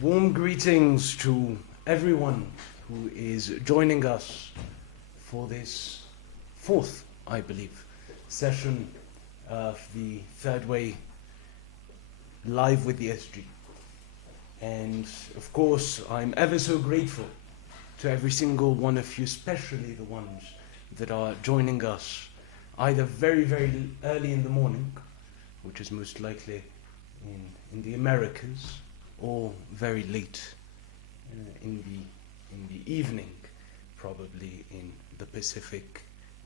Warm greetings to everyone who is joining us for this fourth, I believe, session of the Third Way Live with the SG. And of course, I'm ever so grateful to every single one of you, especially the ones that are joining us either very, very early in the morning, which is most likely in the Americas, or very late in the evening, probably in the Pacific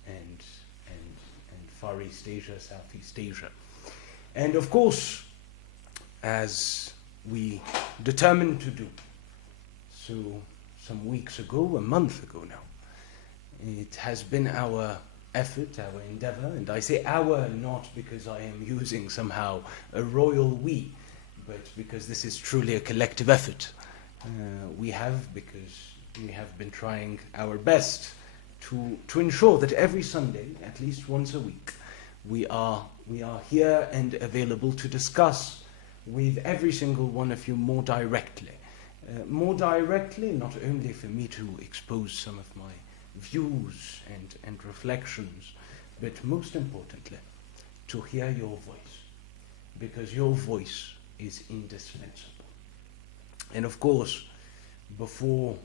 and Far East Asia, Southeast Asia. And of course, as we determined to do so some weeks ago, a month ago now, it has been our effort, our endeavor, and I say our not because I am using somehow a royal we, but because this is truly a collective effort. Because we have been trying our best to ensure that every Sunday, at least once a week, we are here and available to discuss with every single one of you more directly. Not only for me to expose some of my views and reflections, but most importantly, to hear your voice, because your voice is indispensable. And of course, before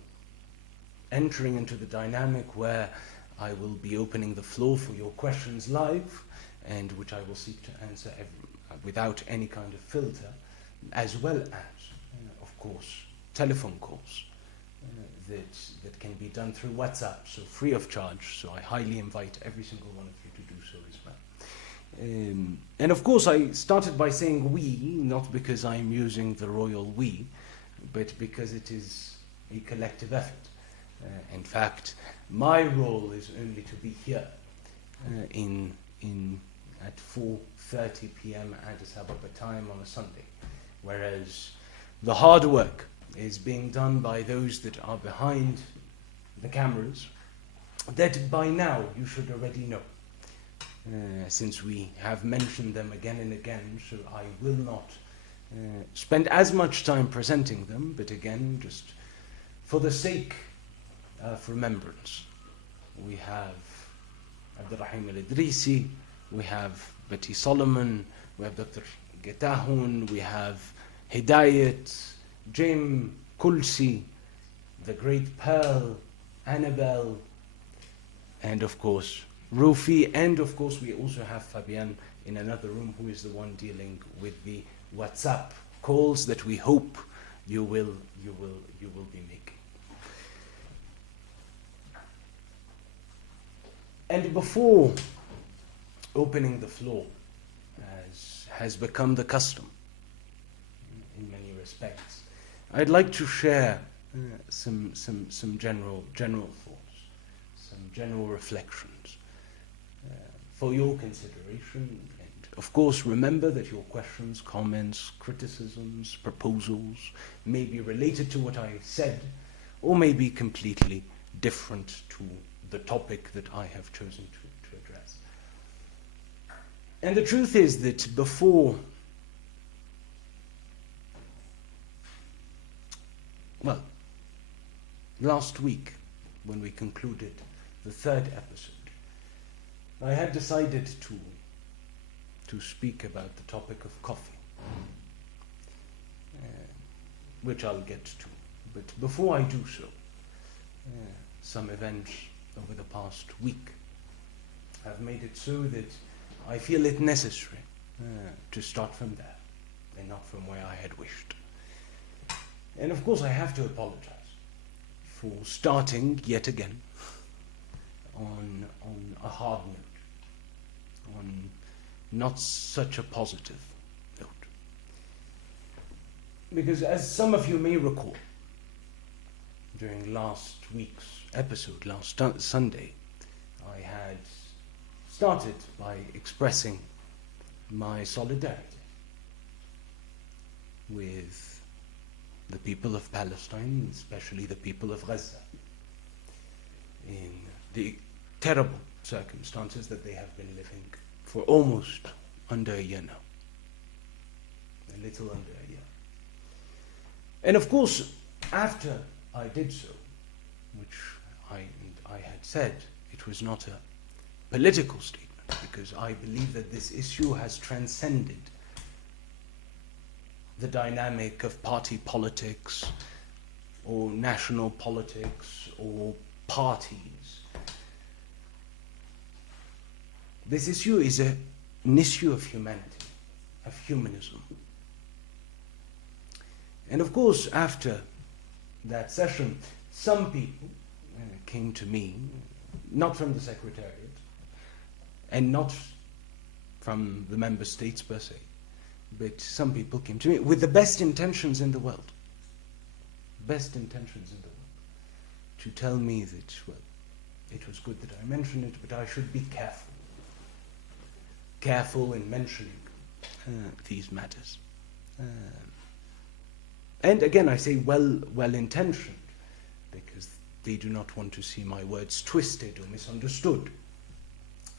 entering into the dynamic where I will be opening the floor for your questions live, and which I will seek to answer without any kind of filter, as well as, of course, telephone calls that can be done through WhatsApp, so free of charge. So I highly invite every single one of you to do so as well. And of course, I started by saying we, not because I'm using the royal we, but because it is a collective effort. In fact, my role is only to be here at 4:30 p.m. Addis Ababa time on a Sunday, whereas the hard work is being done by those that are behind the cameras, that by now you should already know, since we have mentioned them again and again, so I will not spend as much time presenting them, but again, just for the sake of remembrance, we have Abdurrahim al-Idrisi, we have Betty Solomon, we have Dr. Getahun, we have Hidayat, Jim Kulsi, the great Pearl, Annabelle, and of course Rufi, and of course we also have Fabian in another room, who is the one dealing with the WhatsApp calls that we hope you will be making. And before opening the floor, as has become the custom in many respects, I'd like to share some general thoughts, some general reflections for your consideration. And of course, remember that your questions, comments, criticisms, proposals may be related to what I said, or may be completely different to the topic that I have chosen to address. And the truth is that last week, when we concluded the third episode, I had decided to speak about the topic of coffee, which I'll get to. But before I do so, some events over the past week have made it so that I feel it necessary to start from there and not from where I had wished. And of course, I have to apologize for starting yet again on a hard note, on not such a positive note. Because as some of you may recall, during last week's episode, last Sunday, I had started by expressing my solidarity with the people of Palestine, especially the people of Gaza, in the terrible circumstances that they have been living for almost under a year now. A little under a year. And of course, after I did so, which I had said it was not a political statement, because I believe that this issue has transcended the dynamic of party politics or national politics or parties. This issue is an issue of humanity, of humanism. And of course, after that session, some people came to me, not from the Secretariat, and not from the member states per se, but some people came to me with the best intentions in the world. Best intentions in the world. To tell me that, well, it was good that I mentioned it, but I should be careful. Careful in mentioning these matters. And again, I say well-intentioned, because they do not want to see my words twisted or misunderstood,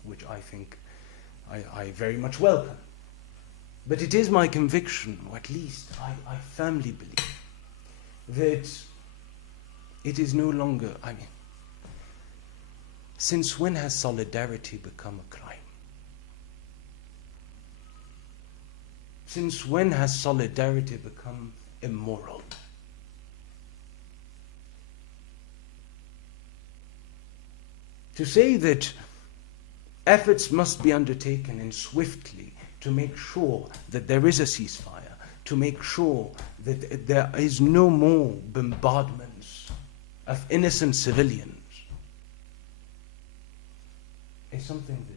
which I think I very much welcome. But it is my conviction, or at least I firmly believe, that it is no longer, since when has solidarity become a crime? Since when has solidarity become immoral? To say that efforts must be undertaken and swiftly to make sure that there is a ceasefire, to make sure that there is no more bombardments of innocent civilians, is something that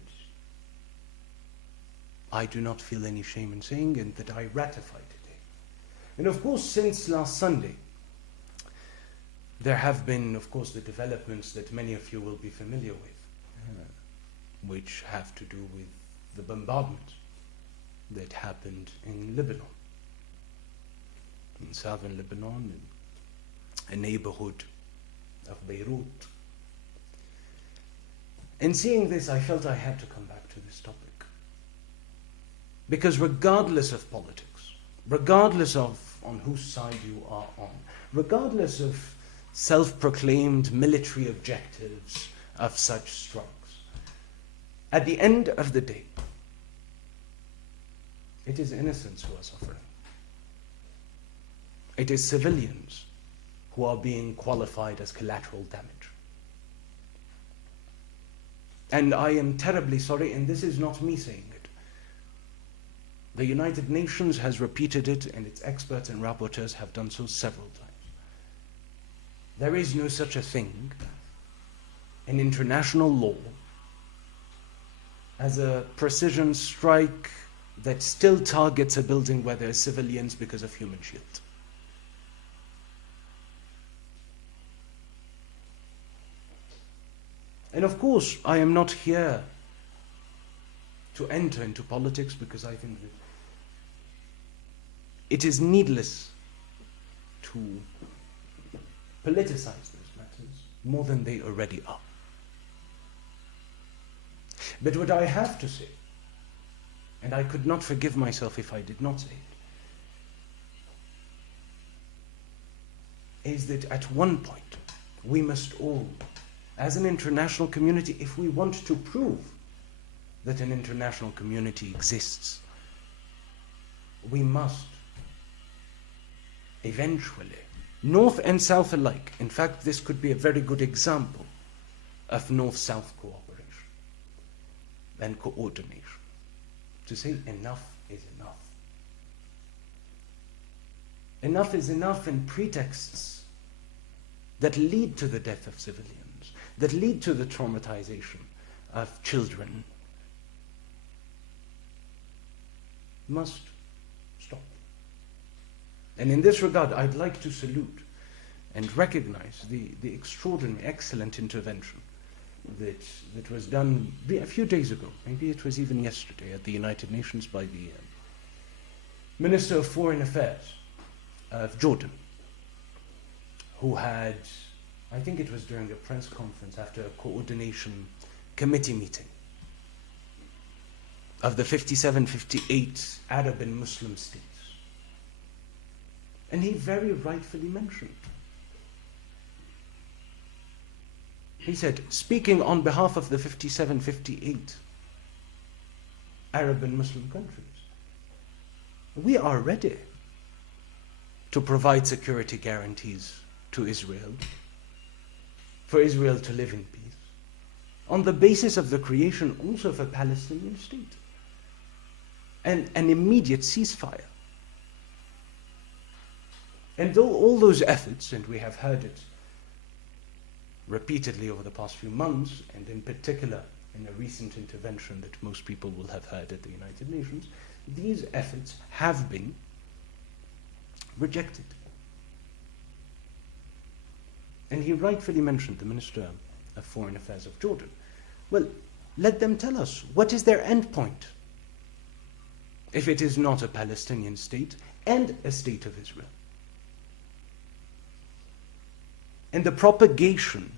I do not feel any shame in saying, and that I ratify today. And of course, since last Sunday, there have been, of course, the developments that many of you will be familiar with, which have to do with the bombardment that happened in Lebanon, in southern Lebanon, in a neighborhood of Beirut. And seeing this, I felt I had to come back to this topic. Because regardless of politics, regardless of on whose side you are on, regardless of self-proclaimed military objectives of such strikes, at the end of the day, it is innocents who are suffering. It is civilians who are being qualified as collateral damage. And I am terribly sorry, and this is not me saying it. The United Nations has repeated it, and its experts and rapporteurs have done so several times. There is no such a thing in international law as a precision strike that still targets a building where there are civilians because of human shield. And of course, I am not here to enter into politics, because I think that it is needless to politicize those matters more than they already are. But what I have to say, and I could not forgive myself if I did not say it, is that at one point we must all, as an international community, if we want to prove that an international community exists, we must eventually, North and South alike, in fact this could be a very good example of North-South cooperation and coordination, to say enough is enough. Enough is enough in pretexts that lead to the death of civilians, that lead to the traumatization of children, must stop. And in this regard, I'd like to salute and recognize the extraordinary, excellent intervention that was done a few days ago, maybe it was even yesterday, at the United Nations by the Minister of Foreign Affairs of Jordan, who had, I think it was during a press conference after a coordination committee meeting of the 57, 58 Arab and Muslim states, And he very rightfully mentioned. He said, speaking on behalf of the 57, 58 Arab and Muslim countries, we are ready to provide security guarantees to Israel, for Israel to live in peace, on the basis of the creation also of a Palestinian state, and an immediate ceasefire. And though all those efforts, and we have heard it repeatedly over the past few months, and in particular in a recent intervention that most people will have heard at the United Nations, these efforts have been rejected. And he rightfully mentioned the Minister of Foreign Affairs of Jordan. Well, let them tell us, what is their end point? If it is not a Palestinian state and a state of Israel. And the propagation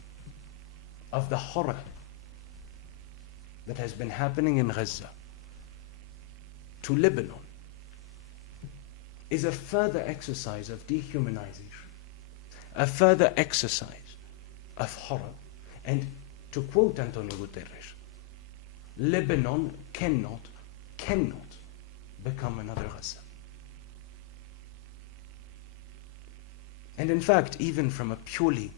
of the horror that has been happening in Gaza to Lebanon is a further exercise of dehumanization, a further exercise of horror. And to quote Antonio Guterres, Lebanon cannot become another Gaza. And in fact, even from a purely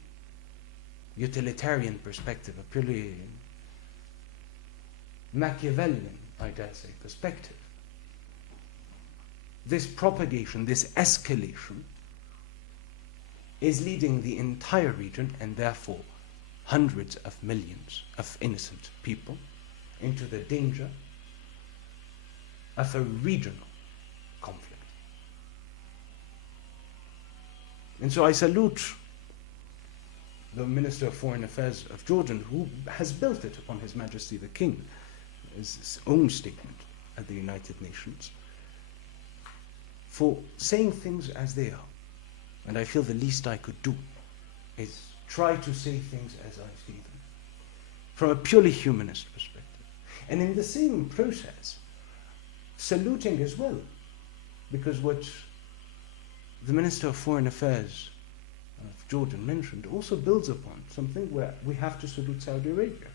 utilitarian perspective, a purely Machiavellian, I dare say, perspective, this propagation, this escalation, is leading the entire region, and therefore hundreds of millions of innocent people, into the danger of a regional conflict. And so I salute the Minister of Foreign Affairs of Jordan, who has built it upon His Majesty the King, his own statement at the United Nations, for saying things as they are. And I feel the least I could do is try to say things as I see them, from a purely humanist perspective. And in the same process, saluting as well, because what the Minister of Foreign Affairs of Jordan mentioned also builds upon something where we have to salute Saudi Arabia.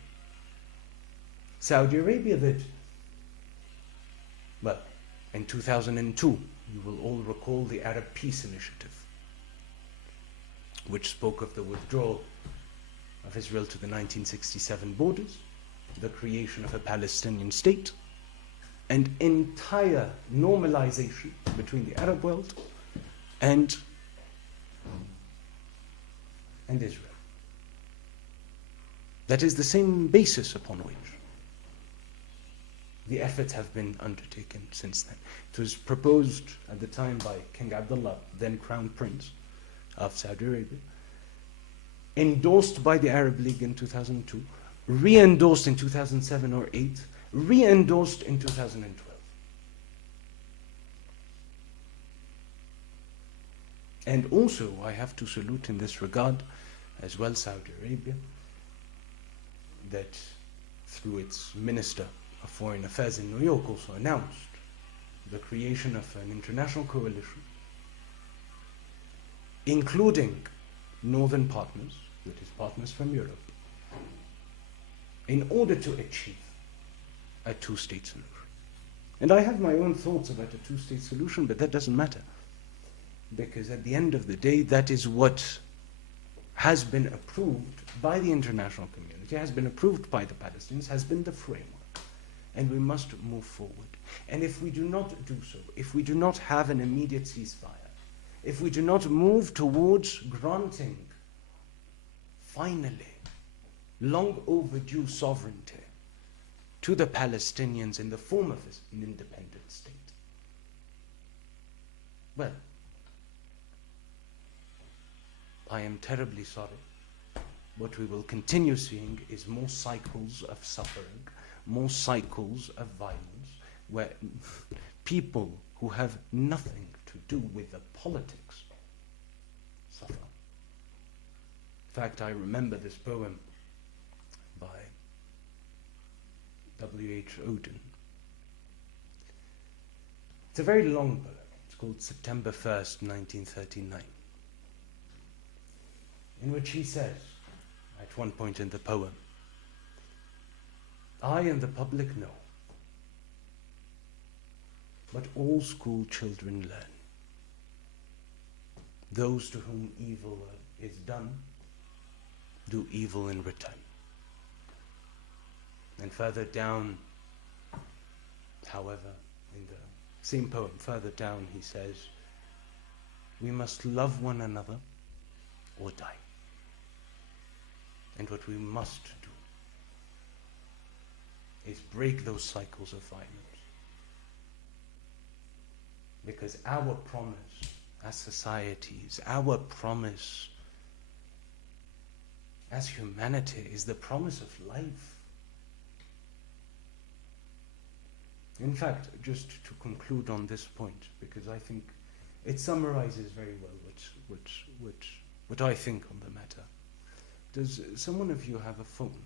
Saudi Arabia that, well, in 2002, you will all recall the Arab Peace Initiative, which spoke of the withdrawal of Israel to the 1967 borders, the creation of a Palestinian state, and entire normalization between the Arab world and Israel. That is the same basis upon which the efforts have been undertaken since then. It was proposed at the time by King Abdullah, then Crown Prince of Saudi Arabia, endorsed by the Arab League in 2002, re-endorsed in 2007 or 8, re-endorsed in 2012. And also, I have to salute in this regard as well Saudi Arabia, that through its Minister of Foreign Affairs in New York also announced the creation of an international coalition, including northern partners, that is partners from Europe, in order to achieve a two-state solution. And I have my own thoughts about a two-state solution, but that doesn't matter, because at the end of the day, that is what has been approved by the international community, has been approved by the Palestinians, has been the framework. And we must move forward. And if we do not do so, if we do not have an immediate ceasefire, if we do not move towards granting, finally, long overdue sovereignty to the Palestinians in the form of an independent state, well, I am terribly sorry. What we will continue seeing is more cycles of suffering, more cycles of violence, where people who have nothing to do with the politics suffer. In fact, I remember this poem by W.H. Auden. It's a very long poem. It's called September 1st, 1939, in which he says, at one point in the poem, "I and the public know, but all school children learn. Those to whom evil is done do evil in return." And further down, however, in the same poem, further down, he says, "We must love one another or die." And what we must do is break those cycles of violence. Because our promise as societies, our promise as humanity is the promise of life. In fact, just to conclude on this point, because I think it summarizes very well what I think on the matter. Does someone of you have a phone?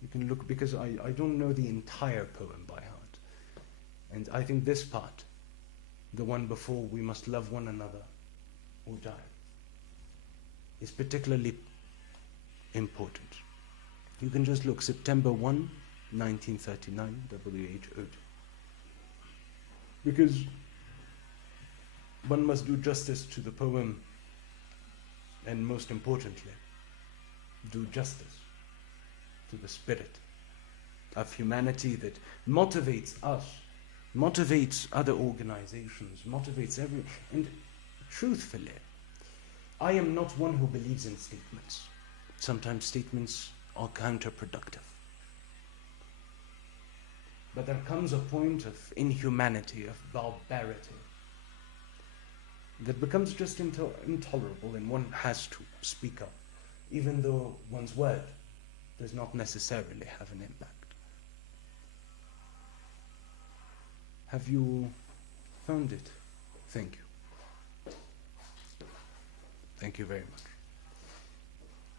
You can look, because I don't know the entire poem by heart. And I think this part, the one before, "We must love one another or die," is particularly important. You can just look, September 1, 1939, W.H. Auden. Because one must do justice to the poem, and most importantly, do justice to the spirit of humanity that motivates us, motivates other organizations, motivates everyone. And truthfully, I am not one who believes in statements. Sometimes statements are counterproductive. But there comes a point of inhumanity, of barbarity, that becomes just intolerable, and one has to speak up, even though one's word does not necessarily have an impact. Have you found it? Thank you. Thank you very much.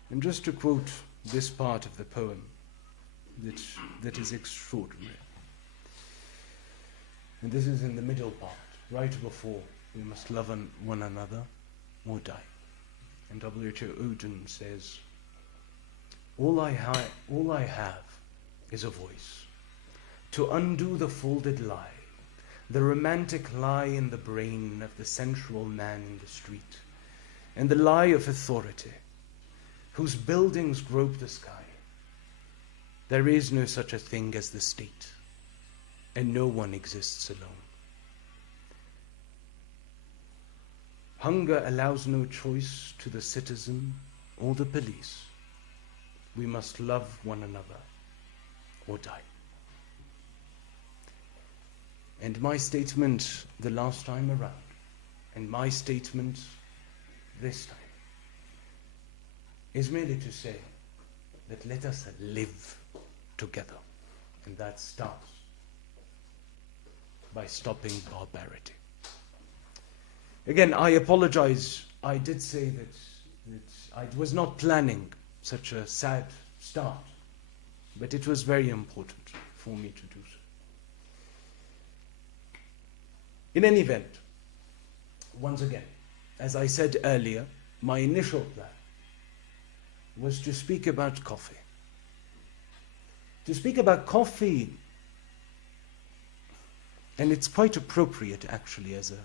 And just to quote this part of the poem that is extraordinary. And this is in the middle part, right before "We must love one another or die." And W.H. Auden says, all I have is a voice to undo the folded lie, the romantic lie in the brain of the sensual man in the street, and the lie of authority, whose buildings grope the sky. There is no such a thing as the state, and no one exists alone. Hunger allows no choice to the citizen or the police. We must love one another or die. And my statement the last time around, and my statement this time, is merely to say that let us live together. And that starts by stopping barbarity. Again, I apologize. I did say that I was not planning such a sad start, but it was very important for me to do so. In any event, once again, as I said earlier, my initial plan was to speak about coffee. To speak about coffee, and it's quite appropriate actually as a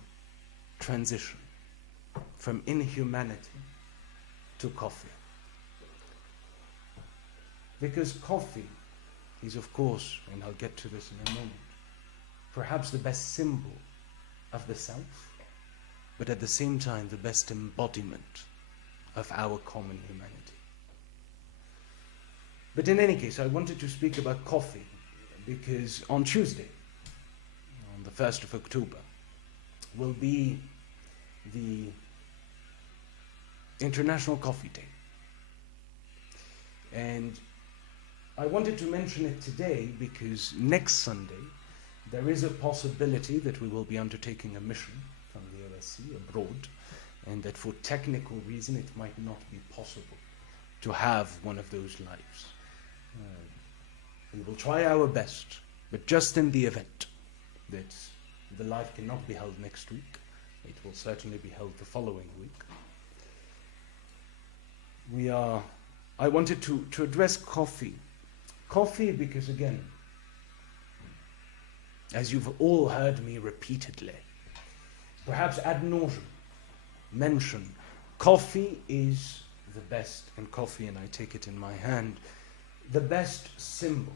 transition from inhumanity to coffee. Because coffee is, of course, and I'll get to this in a moment, perhaps the best symbol of the self, but at the same time the best embodiment of our common humanity. But in any case, I wanted to speak about coffee because on Tuesday, on the 1st of October, will be the International Coffee Day. And I wanted to mention it today because next Sunday there is a possibility that we will be undertaking a mission from the OSC abroad, and that for technical reason it might not be possible to have one of those lives. We will try our best, but just in the event that the live cannot be held next week, It will certainly be held the following week. I wanted to address coffee. Coffee because, again, as you've all heard me repeatedly, perhaps ad nauseum, mention, coffee is the best, and coffee, and I take it in my hand, the best symbol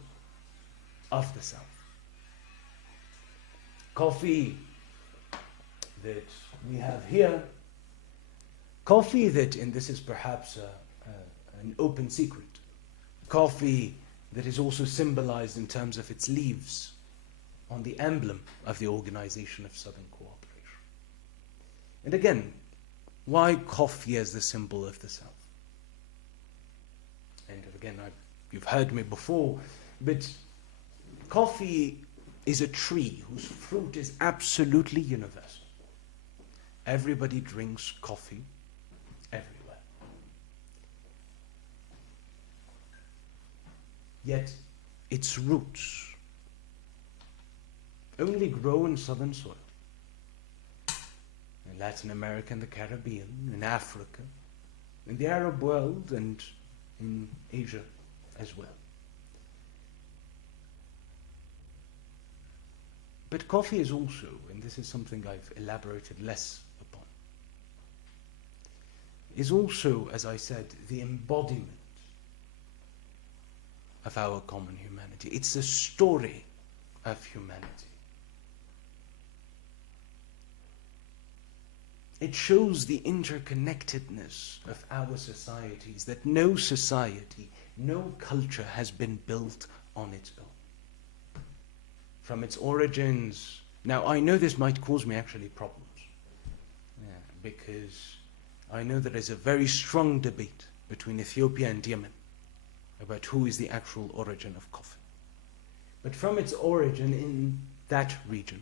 of the South. Coffee that we have here, coffee that, and this is perhaps an open secret, coffee that is also symbolized in terms of its leaves on the emblem of the Organization of Southern Cooperation. And again, why coffee as the symbol of the South? And again, you've heard me before, but coffee is a tree whose fruit is absolutely universal. Everybody drinks coffee everywhere. Yet its roots only grow in southern soil. In Latin America and the Caribbean, in Africa, in the Arab world, and in Asia as well. But coffee is also, and this is something I've elaborated less upon, is also, as I said, the embodiment of our common humanity. It's the story of humanity. It shows the interconnectedness of our societies, that no society, no culture has been built on its own. From its origins, now I know this might cause me actually problems, because I know there is a very strong debate between Ethiopia and Yemen about who is the actual origin of coffee. But from its origin in that region,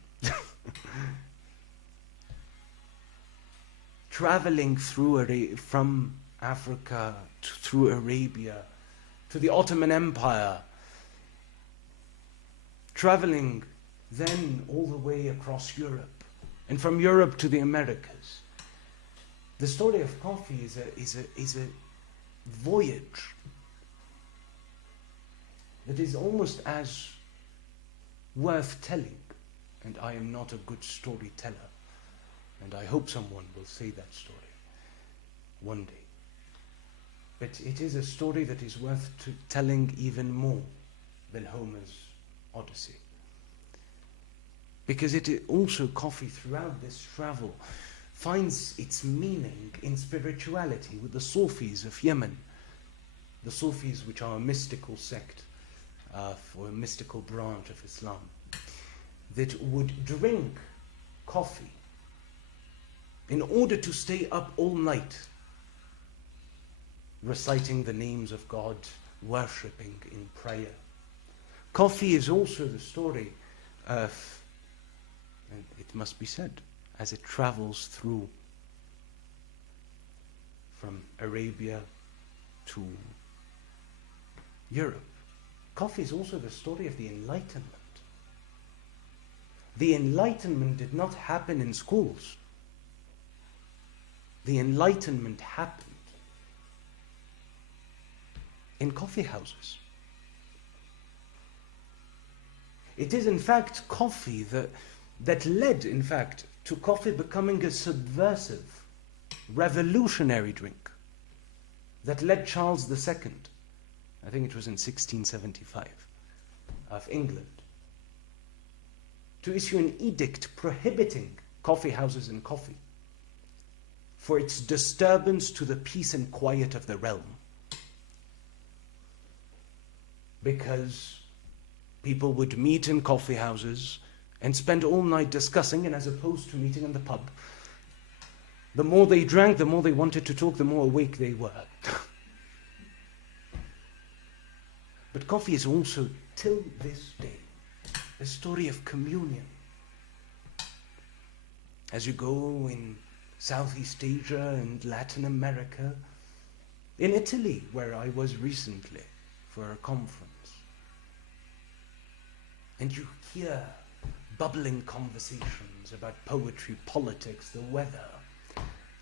traveling from Africa through Arabia to the Ottoman Empire, traveling then all the way across Europe, and from Europe to the Americas. The story of coffee is a voyage that is almost as worth telling, and I am not a good storyteller, and I hope someone will say that story one day. But it is a story that is worth telling even more than Homer's Odyssey. Because it is also, coffee throughout this travel finds its meaning in spirituality with the Sufis of Yemen. The Sufis, which are a mystical sect, or a mystical branch of Islam, that would drink coffee in order to stay up all night, reciting the names of God, worshipping in prayer. Coffee is also the story of, and it must be said, as it travels through from Arabia to Europe. Coffee is also the story of the Enlightenment. The Enlightenment did not happen in schools. The Enlightenment happened in coffee houses. It is in fact coffee that led, in fact, to coffee becoming a subversive, revolutionary drink that led Charles II, I think it was in 1675, of England, to issue an edict prohibiting coffee houses and coffee for its disturbance to the peace and quiet of the realm. Because people would meet in coffee houses and spend all night discussing, and as opposed to meeting in the pub, the more they drank, the more they wanted to talk, the more awake they were. But coffee is also, till this day, a story of communion. As you go in Southeast Asia and Latin America, in Italy, where I was recently for a conference, and you hear bubbling conversations about poetry, politics, the weather,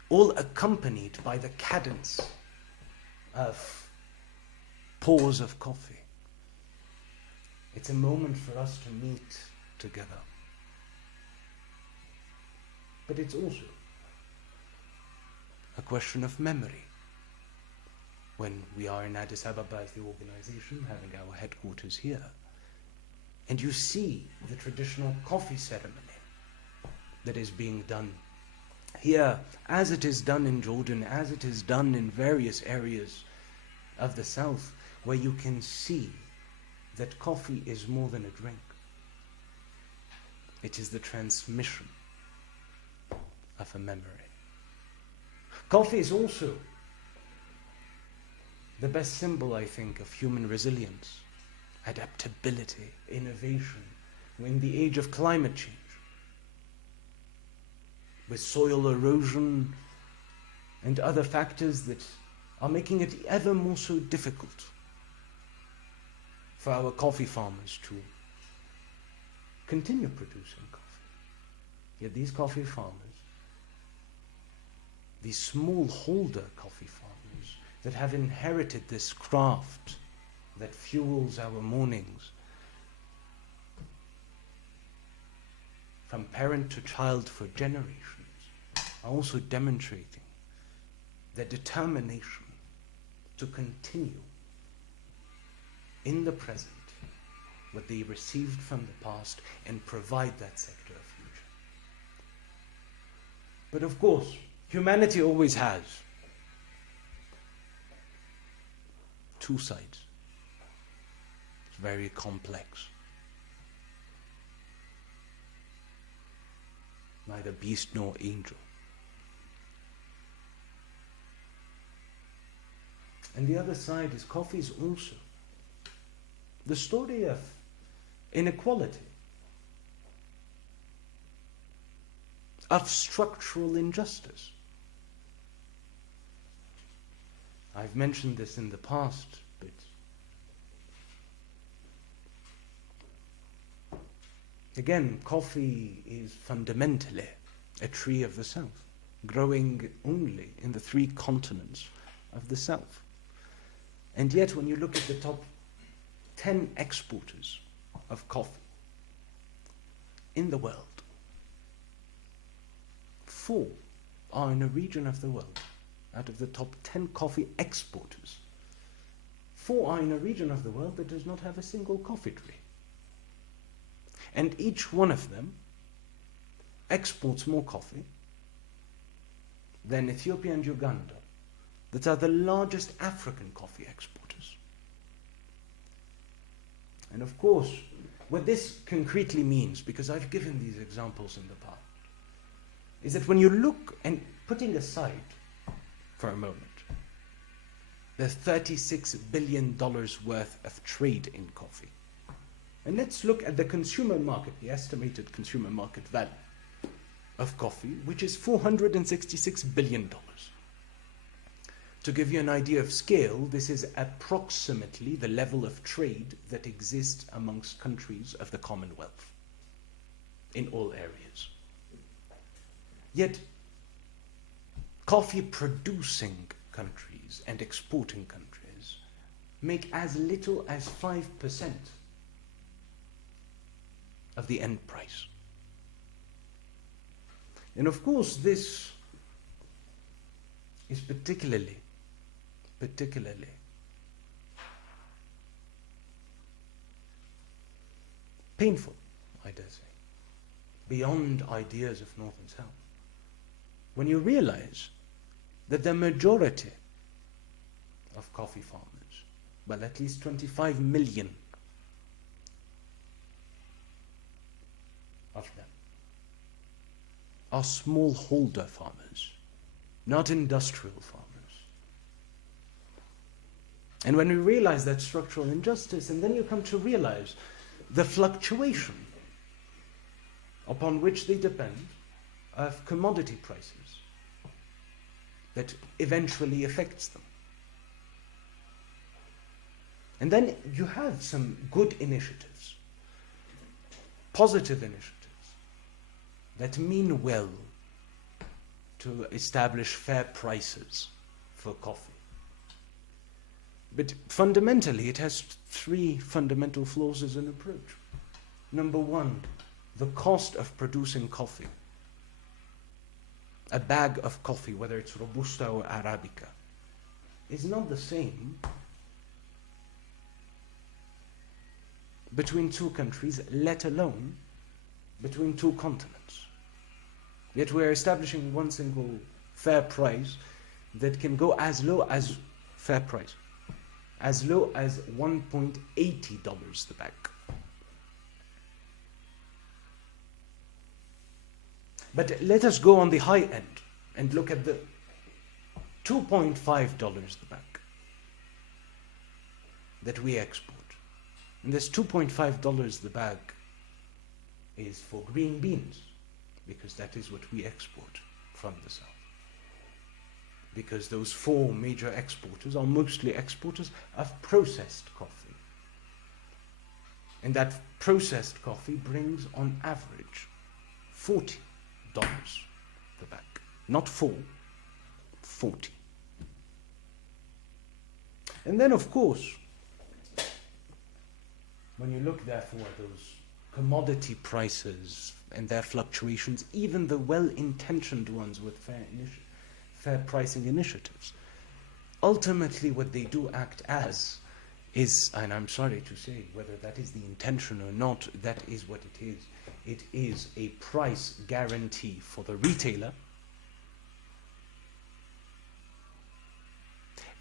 all accompanied by the cadence of pours of coffee. It's a moment for us to meet together. But it's also a question of memory. When we are in Addis Ababa as the organization, having our headquarters here, and you see the traditional coffee ceremony that is being done here, as it is done in Jordan, as it is done in various areas of the south, where you can see that coffee is more than a drink. It is the transmission of a memory. Coffee is also the best symbol, I think, of human resilience, adaptability, innovation, in the age of climate change, with soil erosion and other factors that are making it ever more so difficult for our coffee farmers to continue producing coffee. Yet these coffee farmers, these smallholder coffee farmers that have inherited this craft that fuels our mornings, from parent to child for generations, are also demonstrating their determination to continue in the present what they received from the past and provide that sector of future. But of course, humanity always has two sides. It's very complex. Neither beast nor angel. And the other side is coffee is also the story of inequality, of structural injustice. I've mentioned this in the past, but again, coffee is fundamentally a tree of the South, growing only in the 3 continents of the South. And yet, when you look at the top 10 exporters of coffee in the world, 4 are in a region of the world. Out of the top 10 coffee exporters, 4 are in a region of the world that does not have a single coffee tree. And each one of them exports more coffee than Ethiopia and Uganda, that are the largest African coffee exporters. And of course, what this concretely means, because I've given these examples in the past, is that when you look, and putting aside for a moment the $36 billion worth of trade in coffee, and let's look at the consumer market, the estimated consumer market value of coffee, which is $466 billion. To give you an idea of scale, this is approximately the level of trade that exists amongst countries of the Commonwealth in all areas. Yet, coffee producing countries and exporting countries make as little as 5% of the end price. And of course, this is particularly painful, I dare say, beyond ideas of North and South, when you realize that the majority of coffee farmers, well, at least 25 million of them, are smallholder farmers, not industrial farmers. And when we realize that structural injustice, and then you come to realize the fluctuation upon which they depend of commodity prices that eventually affects them. And then you have some good initiatives, positive initiatives, that mean well to establish fair prices for coffee. But fundamentally, it has three fundamental flaws as an approach. Number one, the cost of producing coffee. A bag of coffee, whether it's Robusta or Arabica, is not the same between two countries, let alone between two continents. Yet we are establishing one single fair price that can go as low as fair price, as low as $1.80 the bag. But let us go on the high end and look at the $2.5 the bag that we export. And this $2.5 the bag is for green beans, because that is what we export from the south. Because those four major exporters are mostly exporters of processed coffee. And that processed coffee brings on average $40 the bag. Not 40. And then of course, when you look therefore at those commodity prices and their fluctuations, even the well-intentioned ones with fair pricing initiatives, ultimately what they do act as is, and I'm sorry to say, whether that is the intention or not, that is what it is. It is a price guarantee for the retailer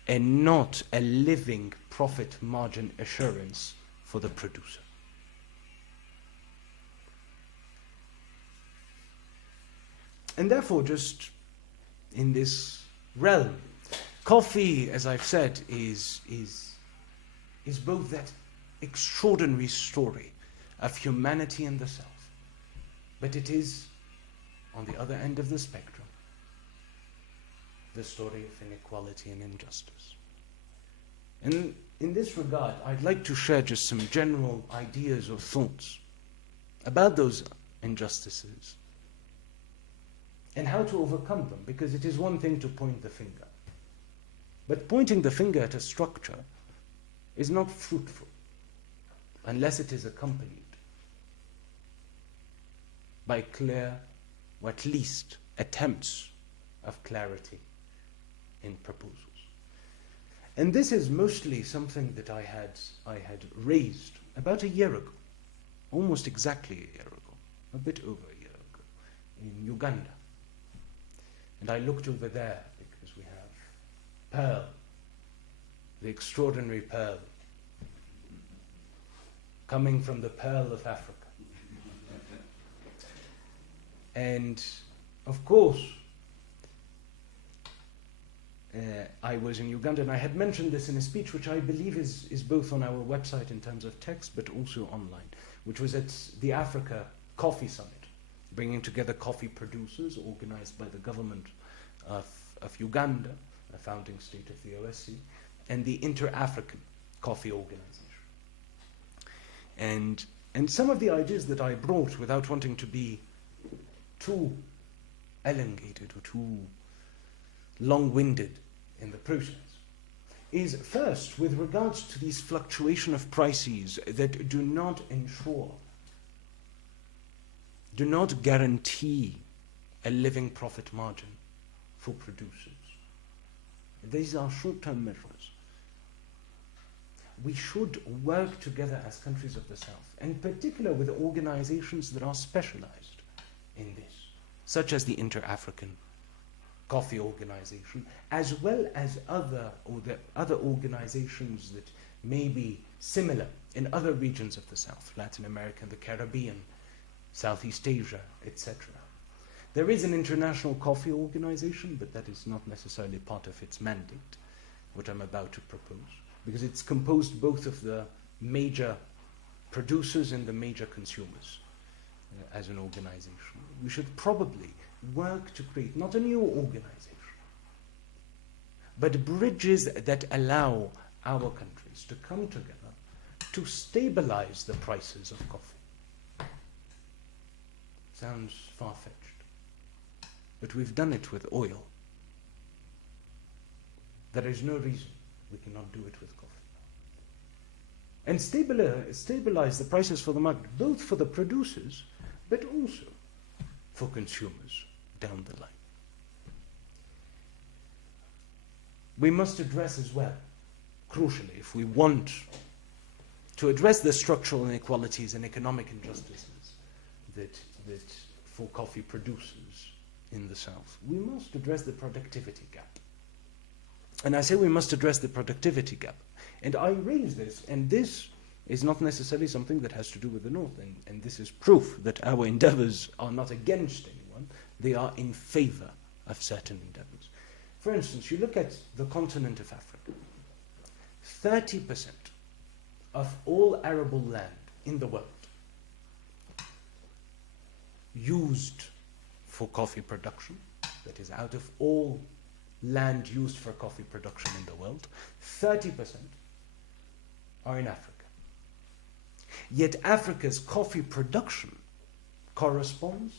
and not a living profit margin assurance for the producer. And therefore, just in this realm, coffee, as I've said, is both that extraordinary story of humanity in the South, but it is, on the other end of the spectrum, the story of inequality and injustice. And in this regard, I'd like to share just some general ideas or thoughts about those injustices and how to overcome them, because it is one thing to point the finger. But pointing the finger at a structure is not fruitful unless it is accompanied by clear, or at least attempts of clarity in proposals. And this is mostly something that I had raised about a year ago, almost exactly a year ago, a bit over a year ago, in Uganda. And I looked over there because we have Pearl, the extraordinary Pearl, coming from the Pearl of Africa. And of course, I was in Uganda, and I had mentioned this in a speech which I believe is both on our website in terms of text but also online, which was at the Africa Coffee Summit, bringing together coffee producers organized by the government of Uganda, a founding state of the OSCE, and the Inter-African Coffee Organization. And some of the ideas that I brought, without wanting to be too elongated or too long-winded in the process, is first with regards to these fluctuation of prices that do not ensure, do not guarantee a living profit margin for producers. These are short-term measures. We should work together as countries of the South, and in particular with organizations that are specialized in this, such as the Inter-African Coffee Organization, as well as other organizations that may be similar in other regions of the South, Latin America, the Caribbean, Southeast Asia, etc. There is an international coffee organization, but that is not necessarily part of its mandate, which I'm about to propose, because it's composed both of the major producers and the major consumers as an organization. We should probably work to create not a new organization, but bridges that allow our countries to come together to stabilize the prices of coffee. sounds far-fetched. But we've done it with oil. There is no reason we cannot do it with coffee. And stabilize the prices for the market, both for the producers, but also for consumers down the line. We must address as well, crucially, if we want to address the structural inequalities and economic injustices that for coffee producers in the South, we must address the productivity gap. And I say we must address the productivity gap. And I raise this, and this is not necessarily something that has to do with the North, and this is proof that our endeavors are not against anyone, they are in favor of certain endeavors. For instance, you look at the continent of Africa, 30% of all arable land in the world used for coffee production, that is, out of all land used for coffee production in the world, 30% are in Africa. Yet Africa's coffee production corresponds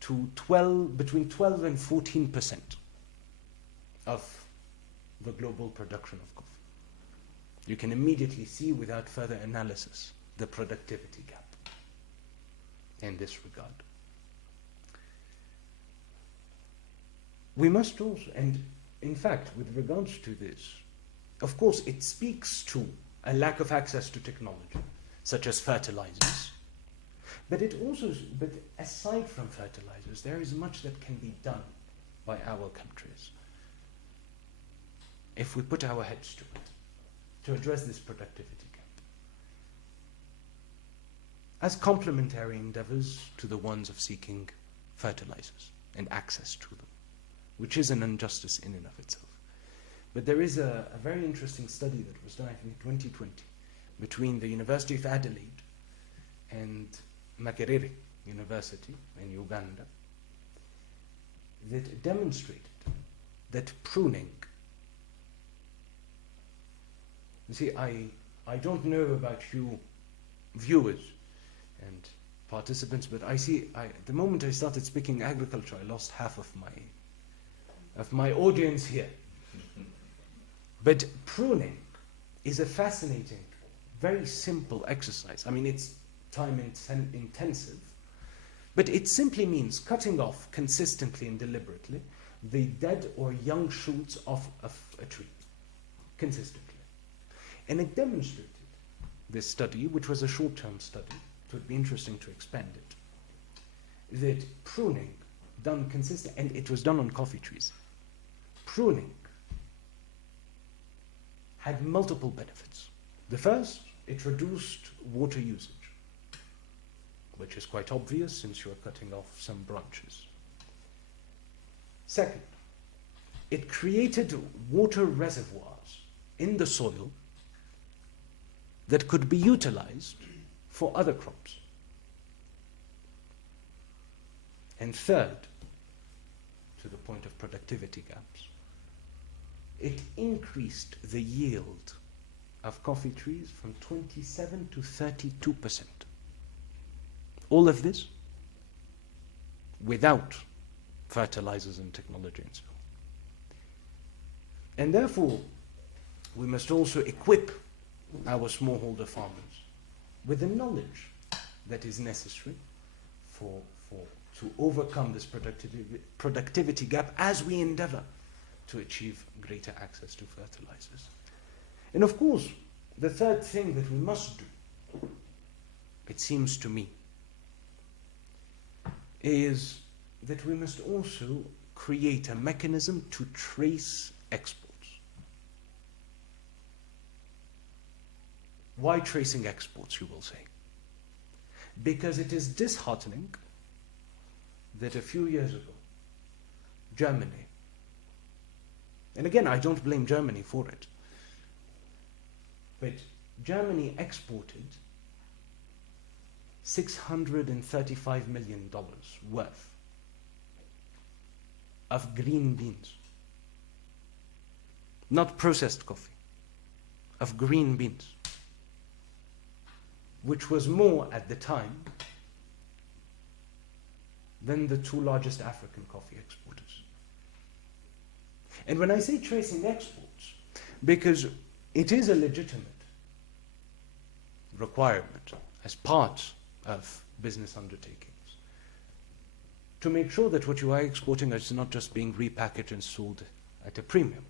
to between 12 and 14% of the global production of coffee. You can immediately see, without further analysis, the productivity gap in this regard. We must also, and in fact, with regards to this, of course, it speaks to a lack of access to technology, such as fertilizers. But aside from fertilizers, there is much that can be done by our countries if we put our heads to it, to address this productivity gap, as complementary endeavors to the ones of seeking fertilizers and access to them, which is an injustice in and of itself. But there is a very interesting study that was done, I think, in 2020, between the University of Adelaide and Makerere University in Uganda, that demonstrated that pruning, you see, I don't know about you viewers and participants, but I see, the moment I started speaking agriculture, I lost half of my audience here. But pruning is a fascinating, very simple exercise. I mean, it's time intensive, but it simply means cutting off consistently and deliberately the dead or young shoots of a tree, consistently. And it demonstrated, this study, which was a short-term study, it would be interesting to expand it, that pruning done consistently, and it was done on coffee trees, pruning had multiple benefits. The first, it reduced water usage, which is quite obvious since you are cutting off some branches. Second, it created water reservoirs in the soil that could be utilized for other crops. And third, to the point of productivity gaps, it increased the yield of coffee trees from 27 to 32%. All of this without fertilizers and technology and so on. And therefore, we must also equip our smallholder farmers with the knowledge that is necessary to overcome this productivity gap as we endeavor to achieve greater access to fertilizers. And of course, the third thing that we must do, it seems to me, is that we must also create a mechanism to trace exports. Why tracing exports, you will say? Because it is disheartening that a few years ago, Germany, and again, I don't blame Germany for it, but Germany exported $635 million worth of green beans, not processed coffee, of green beans, which was more at the time than the two largest African coffee exporters. And when I say tracing exports, because it is a legitimate requirement as part of business undertakings to make sure that what you are exporting is not just being repackaged and sold at a premium.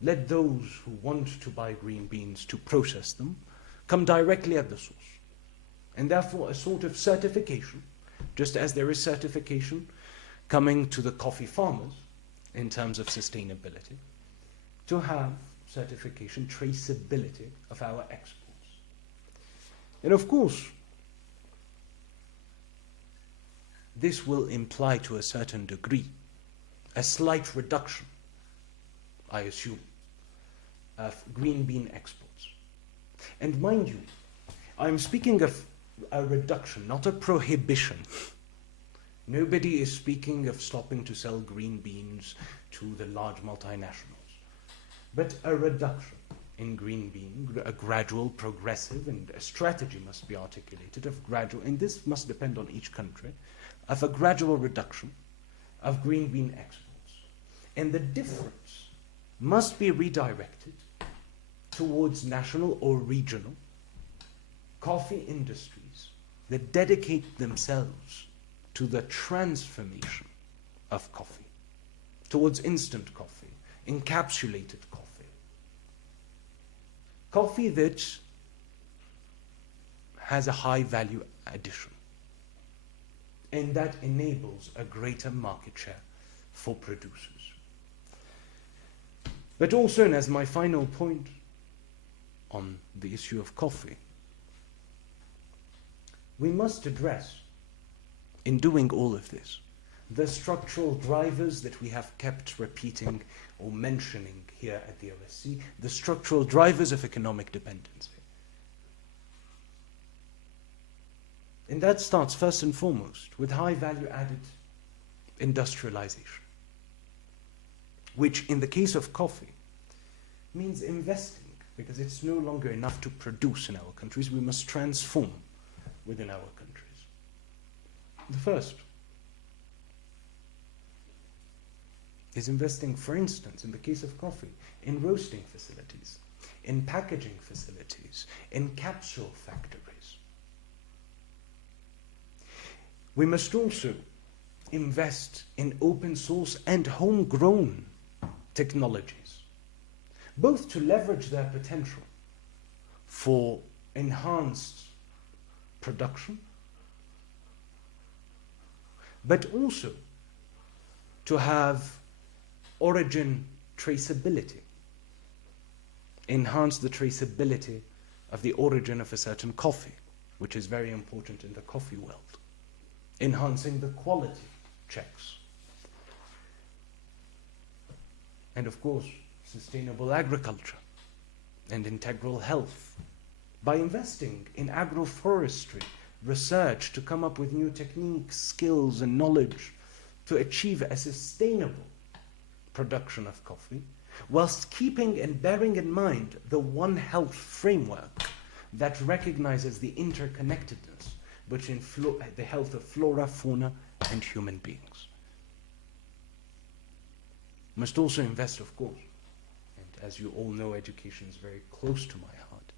Let those who want to buy green beans to process them come directly at the source. And therefore a sort of certification, just as there is certification coming to the coffee farmers in terms of sustainability, to have certification, traceability of our exports. And of course, this will imply to a certain degree a slight reduction, I assume, of green bean exports. And mind you, I'm speaking of a reduction, not a prohibition. Nobody is speaking of stopping to sell green beans to the large multinationals, but a reduction in green bean, a gradual, progressive, and a strategy must be articulated of gradual, and this must depend on each country, of a gradual reduction of green bean exports. And the difference must be redirected towards national or regional coffee industries that dedicate themselves to the transformation of coffee, towards instant coffee, encapsulated coffee. Coffee that has a high value addition and that enables a greater market share for producers. But also, and as my final point on the issue of coffee, we must address, in doing all of this, the structural drivers that we have kept repeating or mentioning here at the OSC, the structural drivers of economic dependency. And that starts first and foremost with high value added industrialization, which in the case of coffee means investing, because it's no longer enough to produce in our countries, we must transform within our countries. The first is investing, for instance, in the case of coffee, in roasting facilities, in packaging facilities, in capsule factories. We must also invest in open source and homegrown technologies, both to leverage their potential for enhanced production, but also to have origin traceability, enhance the traceability of the origin of a certain coffee, which is very important in the coffee world, enhancing the quality checks. And of course, sustainable agriculture and integral health, by investing in agroforestry research to come up with new techniques, skills, and knowledge to achieve a sustainable production of coffee, whilst keeping and bearing in mind the One Health framework that recognizes the interconnectedness between the health of flora, fauna, and human beings. Must also invest, of course, and as you all know, education is very close to my heart,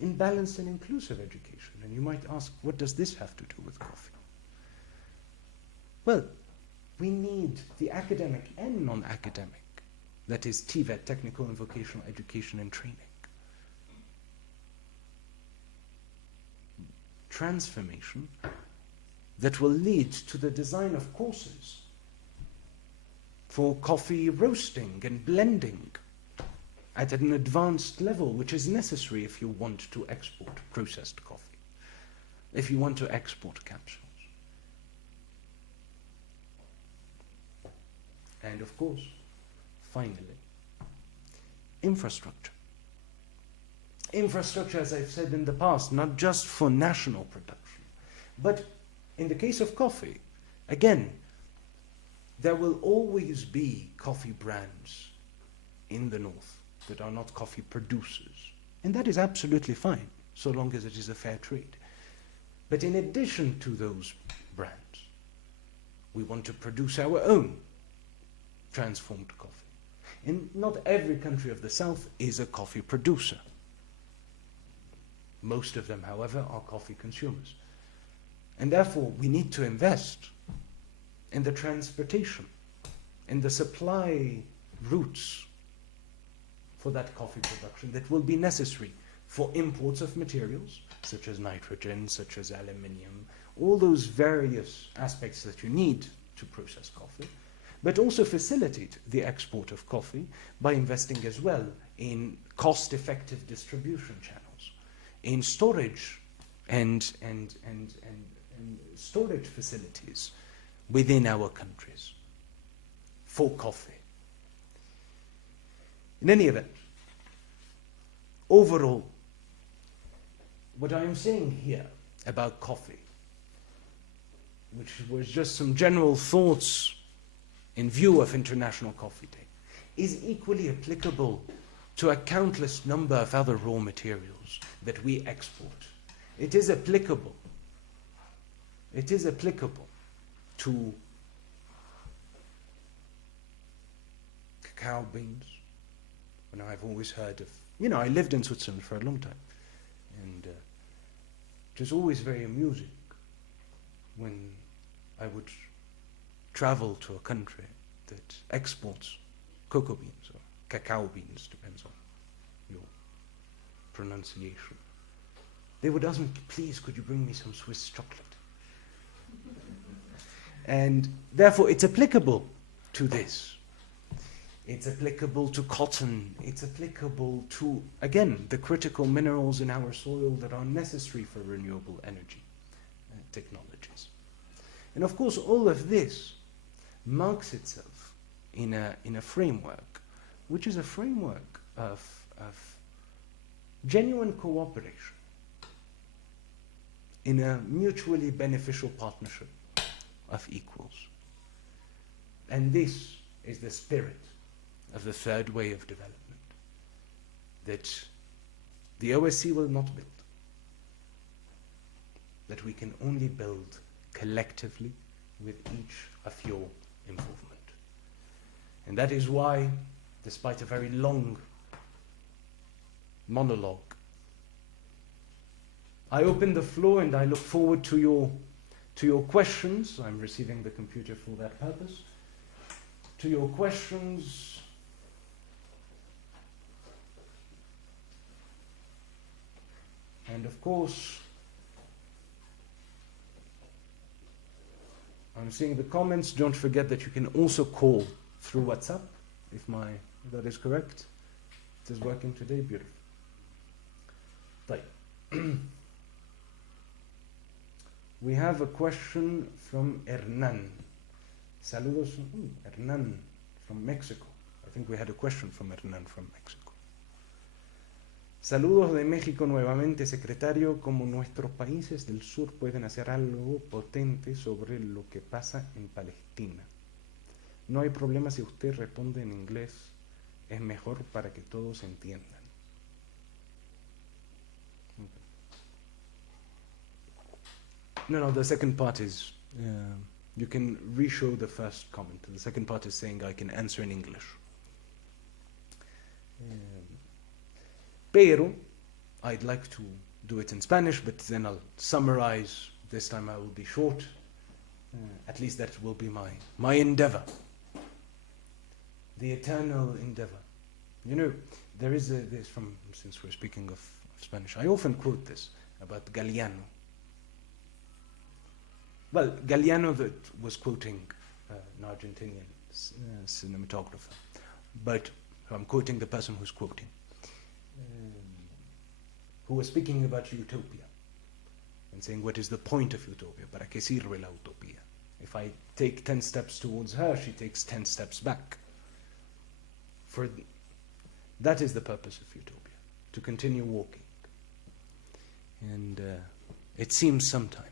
in balanced and inclusive education. And you might ask, what does this have to do with coffee? Well, we need the academic and non-academic, that is TVET, technical and vocational education and training, transformation that will lead to the design of courses for coffee roasting and blending at an advanced level, which is necessary if you want to export processed coffee, if you want to export capsules. And of course, finally, infrastructure. Infrastructure, as I've said in the past, not just for national production, but in the case of coffee, again, there will always be coffee brands in the north that are not coffee producers. And that is absolutely fine, so long as it is a fair trade. But in addition to those brands, we want to produce our own transformed coffee. And not every country of the South is a coffee producer. Most of them, however, are coffee consumers. And therefore, we need to invest in the transportation, in the supply routes for that coffee production that will be necessary for imports of materials, such as nitrogen, such as aluminium, all those various aspects that you need to process coffee, but also facilitate the export of coffee by investing as well in cost-effective distribution channels, in storage and storage facilities within our countries for coffee. In any event, overall, what I am saying here about coffee, which was just some general thoughts in view of International Coffee Day, is equally applicable to a countless number of other raw materials that we export. It is applicable to cacao beans. And I've always heard of, I lived in Switzerland for a long time, and it was always very amusing when I would travel to a country that exports cocoa beans or cacao beans, depends on your pronunciation. They would ask me, please, could you bring me some Swiss chocolate? And therefore, it's applicable to this. It's applicable to cotton. It's applicable to, again, the critical minerals in our soil that are necessary for renewable energy technologies. And of course, all of this marks itself in a framework, which is a framework of genuine cooperation in a mutually beneficial partnership of equals. And this is the spirit of the third way of development that the OSCE will not build, that we can only build collectively with each of your involvement. And that is why, despite a very long monologue, I open the floor and I look forward to your questions. I'm receiving the computer for that purpose. To your questions. And of course, I'm seeing the comments. Don't forget that you can also call through WhatsApp, if that is correct. It is working today, beautiful. Right. We have a question from Hernan. Saludos, Hernan from Mexico. I think we had a question from Hernan from Mexico. Saludos de México nuevamente, secretario. ¿Cómo nuestros países del sur pueden hacer algo potente sobre lo que pasa en Palestina? No hay problema si usted responde en inglés. Es mejor para que todos entiendan. No, the second part is, you can re-show the first comment. The second part is saying I can answer in English. Pero, I'd like to do it in Spanish, but then I'll summarize. This time I will be short. At least that will be my endeavor. The eternal endeavor. There is this since we're speaking of Spanish, I often quote this about Galeano. Well, Galeano that was quoting an Argentinian cinematographer, but I'm quoting the person who's quoting, who was speaking about utopia and saying, what is the point of utopia? ¿Para qué sirve la utopía? If I take 10 steps towards her, she takes 10 steps back. That is the purpose of utopia, to continue walking. And it seems sometimes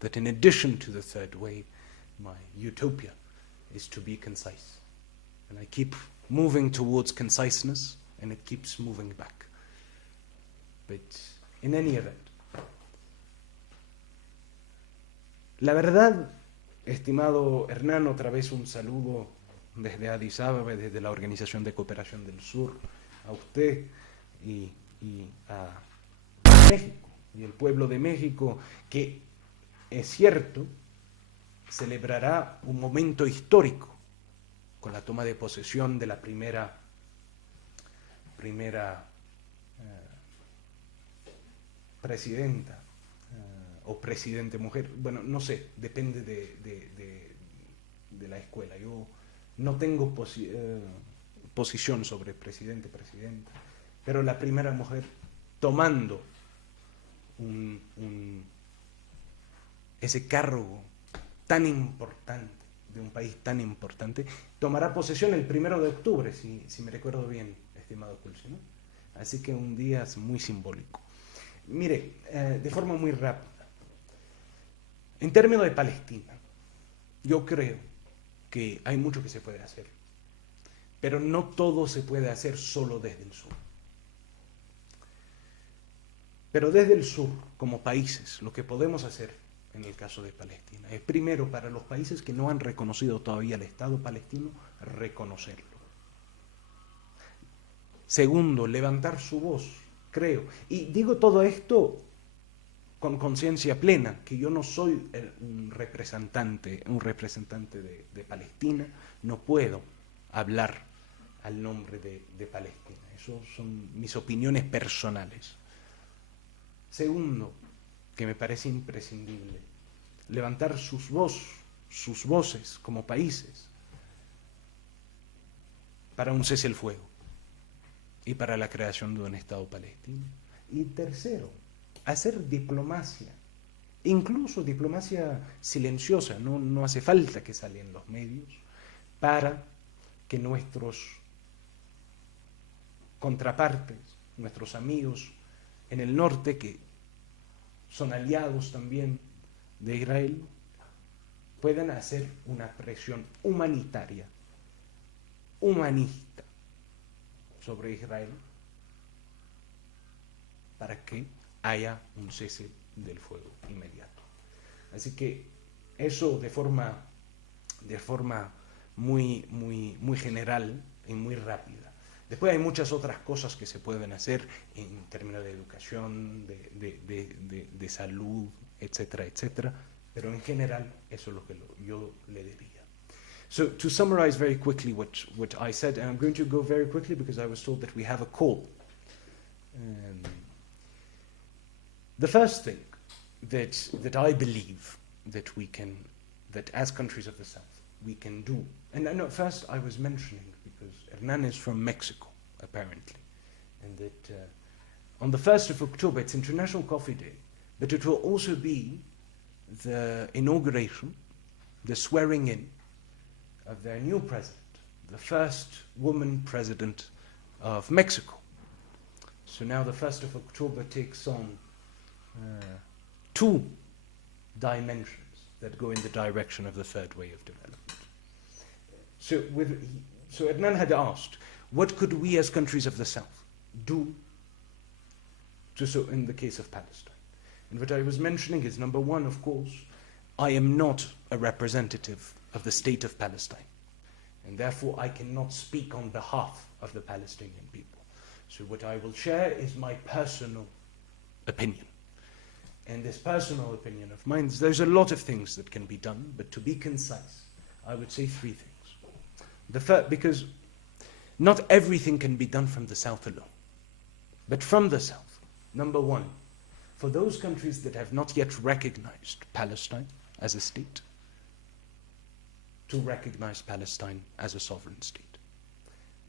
that in addition to the third way, my utopia is to be concise. And I keep moving towards conciseness, and it keeps moving back. But in any event, La verdad, estimado Hernán, otra vez un saludo desde Addis Ababa, desde la Organización de Cooperación del Sur, a usted y a México y el pueblo de México, que es cierto, celebrará un momento histórico con la toma de posesión de la primera presidenta o presidente mujer. Bueno, no sé, depende de la escuela. Yo no tengo posición sobre presidente, presidenta, pero la primera mujer tomando ese cargo tan importante de un país tan importante, tomará posesión el 1 de octubre, si me recuerdo bien, estimado Pulsi, ¿no? Así que un día es muy simbólico. Mire, de forma muy rápida, en términos de Palestina, yo creo que hay mucho que se puede hacer, pero no todo se puede hacer solo desde el sur. Pero desde el sur, como países, lo que podemos hacer en el caso de Palestina es, primero, para los países que no han reconocido todavía el Estado palestino, reconocerlo. Segundo, levantar su voz, creo. Y digo todo esto con conciencia plena, que yo no soy un representante de Palestina, no puedo hablar al nombre de Palestina. Eso son mis opiniones personales. Segundo, que me parece imprescindible, levantar sus voces como países para un cese el fuego y para la creación de un Estado palestino. Y tercero, hacer diplomacia, incluso diplomacia silenciosa, no hace falta que salga en los medios, para que nuestros contrapartes, nuestros amigos en el norte, que son aliados también de Israel, puedan hacer una presión humanitaria, humanista, sobre Israel, para que haya un cese del fuego inmediato. Así que eso de forma muy general y muy rápida. Después hay muchas otras cosas que se pueden hacer en términos de educación, de salud, etcétera, etcétera, pero en general eso es lo que yo le diría. So to summarize very quickly what I said, and I'm going to go very quickly because I was told that we have a call. The first thing that I believe that as countries of the South, we can do, and first I was mentioning, because Hernan is from Mexico, apparently, and that on the 1st of October, it's International Coffee Day, but it will also be the inauguration, the swearing in of their new president, the first woman president of Mexico. So now the 1st of October takes on two dimensions that go in the direction of the third way of development. So Hernan had asked, what could we as countries of the South do in the case of Palestine? And what I was mentioning is, number one, of course, I am not a representative of the state of Palestine, and therefore I cannot speak on behalf of the Palestinian people. So what I will share is my personal opinion. And this personal opinion of mine, there's a lot of things that can be done, but to be concise, I would say three things. The first, because not everything can be done from the South alone, but from the South. Number one, for those countries that have not yet recognized Palestine as a state, to recognize Palestine as a sovereign state.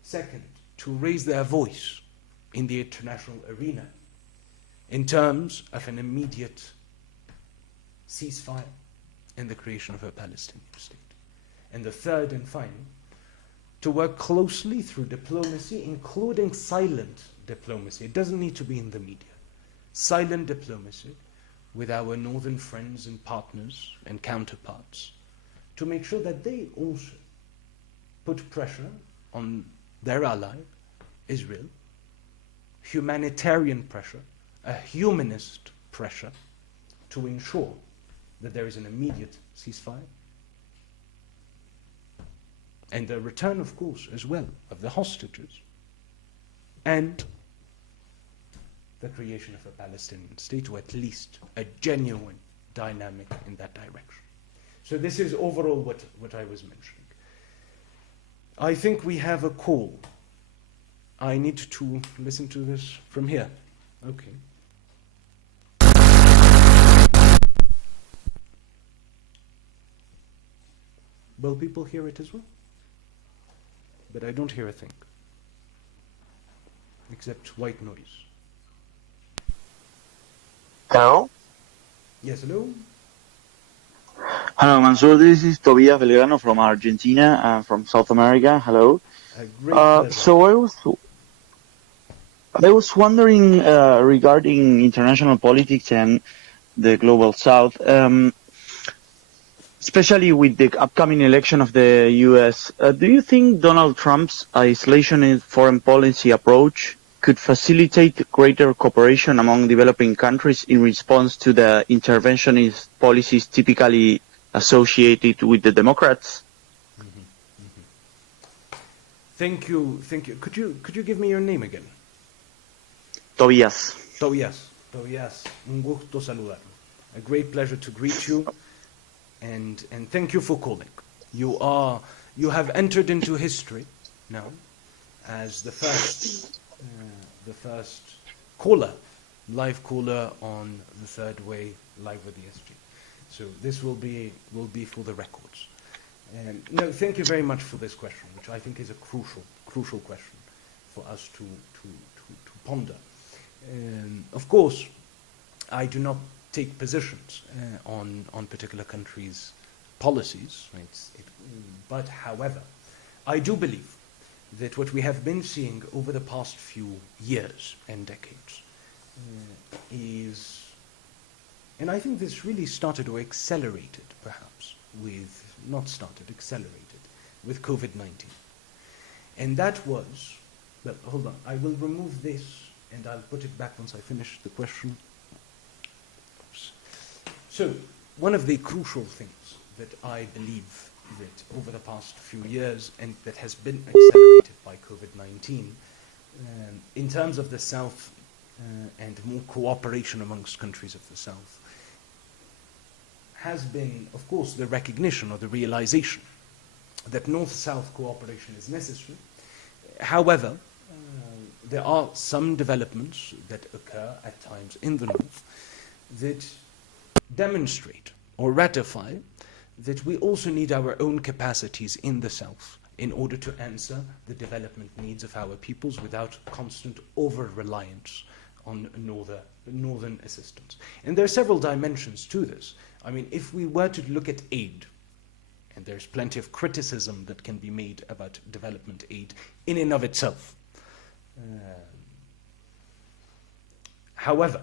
Second, to raise their voice in the international arena in terms of an immediate ceasefire and the creation of a Palestinian state. And the third and final, to work closely through diplomacy, including silent diplomacy. It doesn't need to be in the media. Silent diplomacy with our northern friends and partners and counterparts, to make sure that they also put pressure on their ally, Israel, humanitarian pressure, a humanist pressure, to ensure that there is an immediate ceasefire, and the return, of course, as well, of the hostages, and the creation of a Palestinian state, or at least a genuine dynamic in that direction. So this is overall what I was mentioning. I think we have a call. I need to listen to this from here. Okay. Will people hear it as well? But I don't hear a thing, except white noise. Hello? Yes, hello? Hello, Manssour. This is Tobias Belgrano from Argentina, from South America. Hello. A great pleasure. So I was wondering regarding international politics and the global south, especially with the upcoming election of the U.S. Do you think Donald Trump's isolationist foreign policy approach could facilitate greater cooperation among developing countries in response to the interventionist policies typically associated with the Democrats? Thank you. Could you give me your name again? Tobias. Tobias, un gusto saludarlo. A great pleasure to greet you, and thank you for calling. You have entered into history now as the first caller, live caller on the Third Way live with ESG. So this will be for the records. No, thank you very much for this question, which I think is a crucial question for us to ponder. Of course, I do not take positions on particular countries' policies, but however, I do believe that what we have been seeing over the past few years and decades is, and I think this really started or accelerated perhaps accelerated with COVID-19. And that was, well, hold on, I will remove this and I'll put it back once I finish the question. So, one of the crucial things that I believe that over the past few years and that has been accelerated by COVID-19 in terms of the South and more cooperation amongst countries of the South has been, of course, the recognition or the realization that North-South cooperation is necessary. However, there are some developments that occur at times in the North that demonstrate or ratify that we also need our own capacities in the South in order to answer the development needs of our peoples without constant over-reliance on northern assistance. And there are several dimensions to this. I mean, if we were to look at aid, and there's plenty of criticism that can be made about development aid in and of itself. However,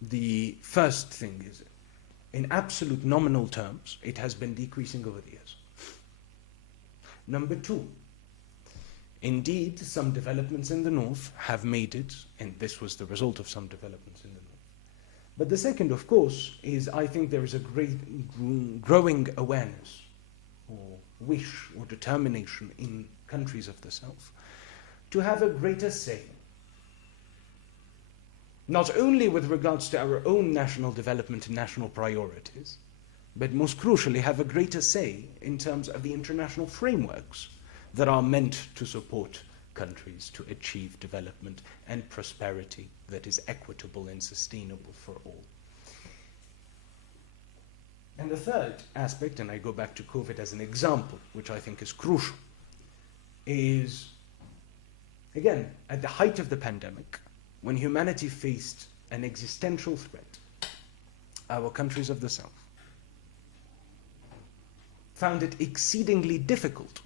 the first thing is, in absolute nominal terms, it has been decreasing over the years. Number two, indeed, some developments in the North have made it, and this was the result of some developments in the North. But the second, of course, is I think there is a great growing awareness or wish or determination in countries of the South to have a greater say, not only with regards to our own national development and national priorities, but most crucially have a greater say in terms of the international frameworks that are meant to support countries to achieve development and prosperity that is equitable and sustainable for all. And the third aspect, and I go back to COVID as an example, which I think is crucial, is, again, at the height of the pandemic, when humanity faced an existential threat, our countries of the South found it exceedingly difficult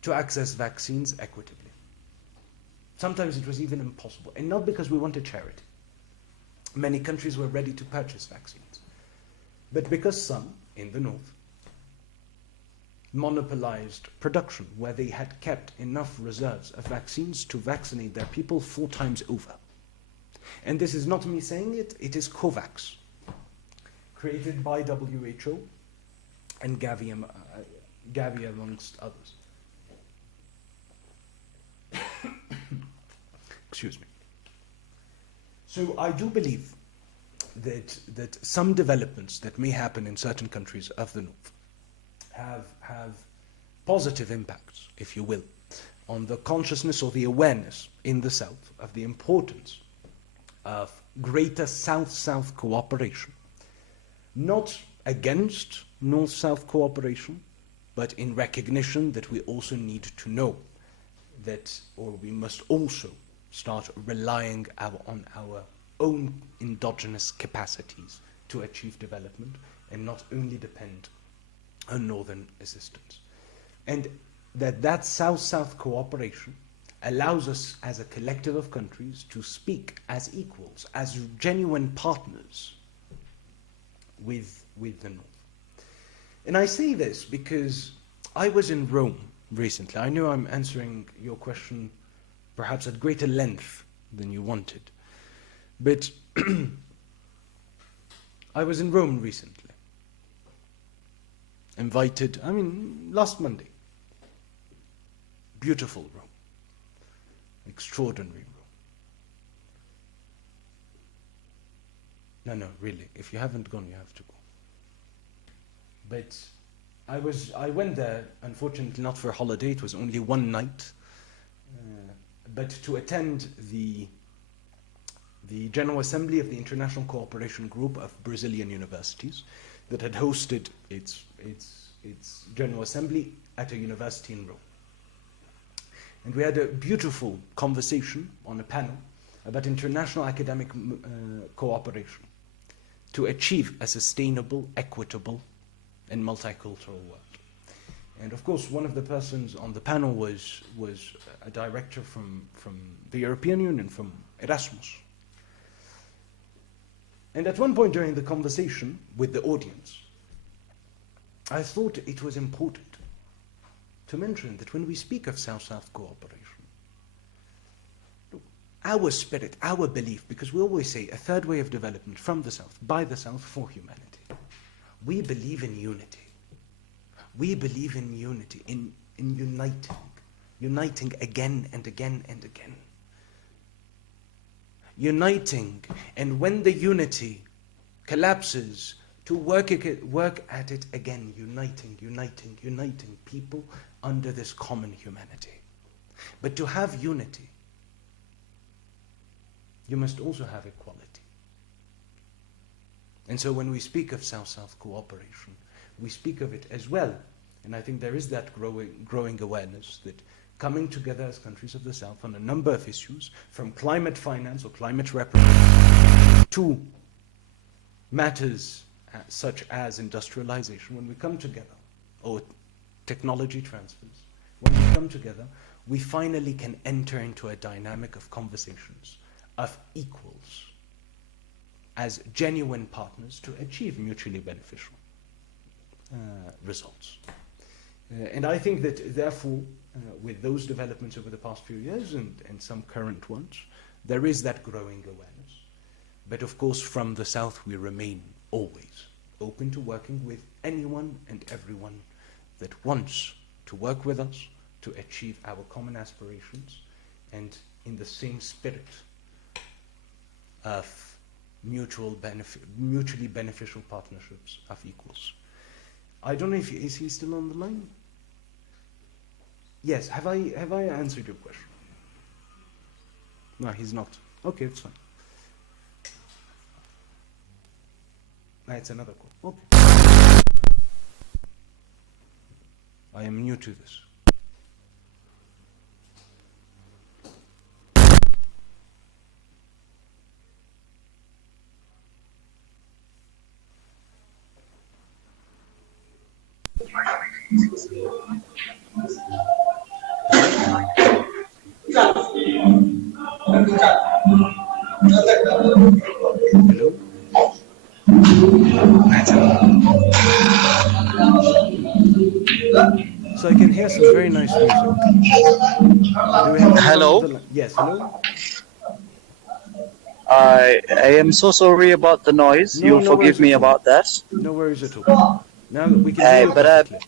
to access vaccines equitably. Sometimes it was even impossible, and not because we wanted charity. Many countries were ready to purchase vaccines, but because some, in the North, monopolized production, where they had kept enough reserves of vaccines to vaccinate their people 4 times over. And this is not me saying it, it is COVAX, created by WHO and Gavi amongst others. Excuse me. So I do believe that some developments that may happen in certain countries of the North have positive impacts, if you will, on the consciousness or the awareness in the South of the importance of greater South-South cooperation, not against North-South cooperation, but in recognition that we also need to know that, or we must also start relying on our own endogenous capacities to achieve development and not only depend on Northern assistance. And that South-South cooperation allows us as a collective of countries to speak as equals, as genuine partners with the North. And I say this because I was in Rome recently. I know I'm answering your question perhaps at greater length than you wanted, but I was in Rome recently, invited, last Monday. Beautiful Rome, extraordinary Rome. No, really, if you haven't gone, you have to go. But I went there, unfortunately not for a holiday, it was only one night, but to attend the General Assembly of the International Cooperation Group of Brazilian universities that had hosted its General Assembly at a university in Rome. And we had a beautiful conversation on a panel about international academic cooperation to achieve a sustainable, equitable, and multicultural world. And of course, one of the persons on the panel was a director from the European Union, from Erasmus. And at one point during the conversation with the audience, I thought it was important to mention that when we speak of South-South cooperation, look, our spirit, our belief, because we always say a third way of development from the South, by the South, for humanity. We believe in unity. We believe in unity, in uniting again and again and again. Uniting, and when the unity collapses, to work at it again, uniting people under this common humanity. But to have unity, you must also have equality. And so when we speak of South-South cooperation, we speak of it as well. And I think there is that growing awareness that coming together as countries of the South on a number of issues, from climate finance or climate reparations to matters such as industrialization, when we come together, or technology transfers, when we come together, we finally can enter into a dynamic of conversations of equals as genuine partners to achieve mutually beneficial results. And I think that therefore, with those developments over the past few years and some current ones, there is that growing awareness. But of course, from the South, we remain always open to working with anyone and everyone that wants to work with us to achieve our common aspirations, and in the same spirit of mutually beneficial partnerships of equals. I don't know if is he still on the line? Yes, have I answered your question? No, he's not. Okay, it's fine. It's another call. Okay. I am new to this. Hello? So I can hear some very nice music. Do we have Hello? Yes, hello? I am so sorry about the noise. No, You'll no forgive worries me at all. about that. No worries at all. Now we can hear you perfectly.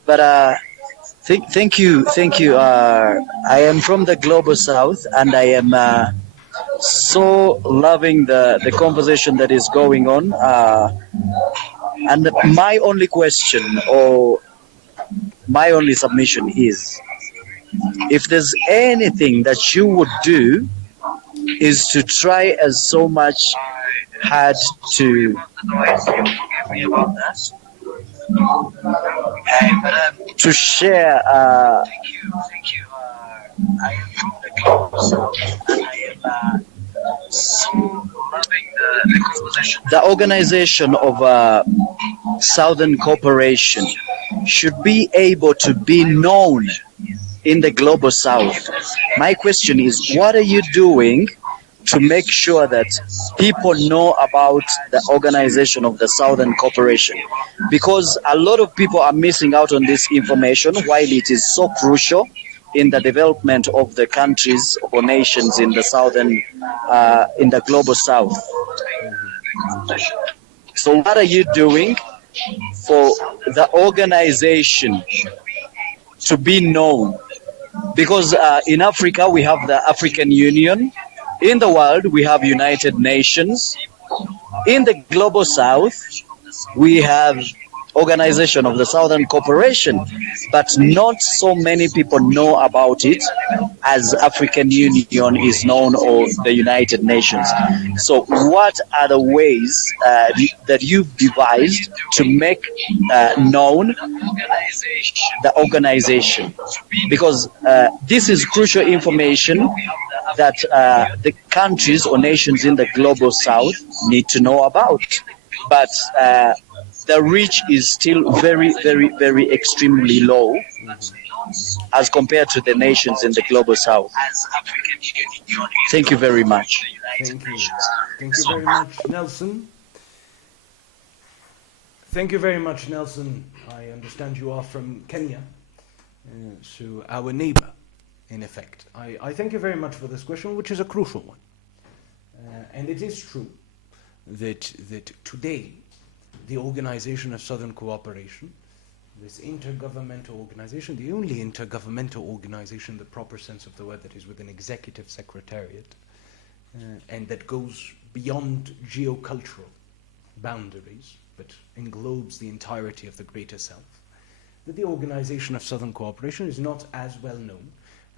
Thank you, thank you. I am from the global south, and I am so loving the conversation that is going on. And my only question or my only submission is, if there's anything that you would do, is to try as so much hard to share the organization of Southern Cooperation should be able to be known in the global south. My question is, what are you doing to make sure that people know about the organization of the Southern Cooperation? Because a lot of people are missing out on this information while it is so crucial in the development of the countries or nations in the in the global south. So what are you doing for the organization to be known? Because in Africa we have the African Union, in the world we have United Nations, in the global south we have organization of the Southern Cooperation, but not so many people know about it as African Union is known or the United Nations. So what are the ways that you've devised to make known the organization? Because this is crucial information that the countries or nations in the global south need to know about. But the reach is still very, very, very extremely low as compared to the nations in the global south. Thank you very much. Thank you. Thank you very much, Nelson. Thank you very much, Nelson. I understand you are from Kenya, so our neighbor, in effect. I thank you very much for this question, which is a crucial one. And it is true that today, the Organization of Southern Cooperation, this intergovernmental organization, the only intergovernmental organization in the proper sense of the word that is with an executive secretariat, and that goes beyond geocultural boundaries, but englobes the entirety of the greater South, that the Organization of Southern Cooperation is not as well known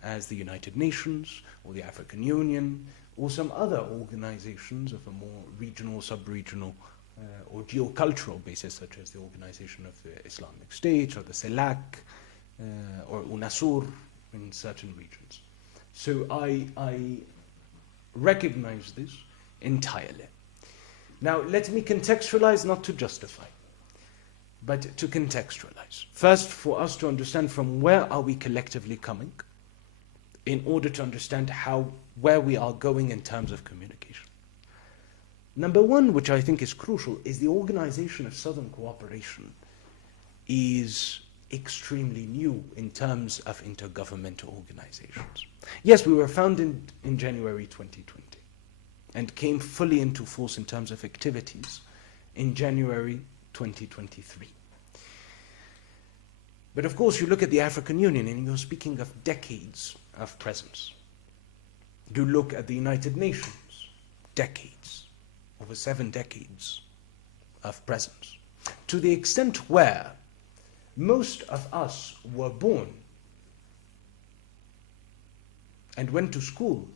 as the United Nations, or the African Union, or some other organizations of a more regional, sub-regional, or geocultural basis, such as the Organization of the Islamic State, or the CELAC, or UNASUR in certain regions. So I recognize this entirely. Now, let me contextualize, not to justify, but to contextualize. First, for us to understand from where are we collectively coming, in order to understand where we are going in terms of communication. Number one, which I think is crucial, is the Organization of Southern Cooperation is extremely new in terms of intergovernmental organizations. Yes, we were founded in January 2020 and came fully into force in terms of activities in January 2023. But of course, you look at the African Union and you're speaking of decades of presence. You look at the United Nations, decades. Over 7 decades of presence, to the extent where most of us were born and went to school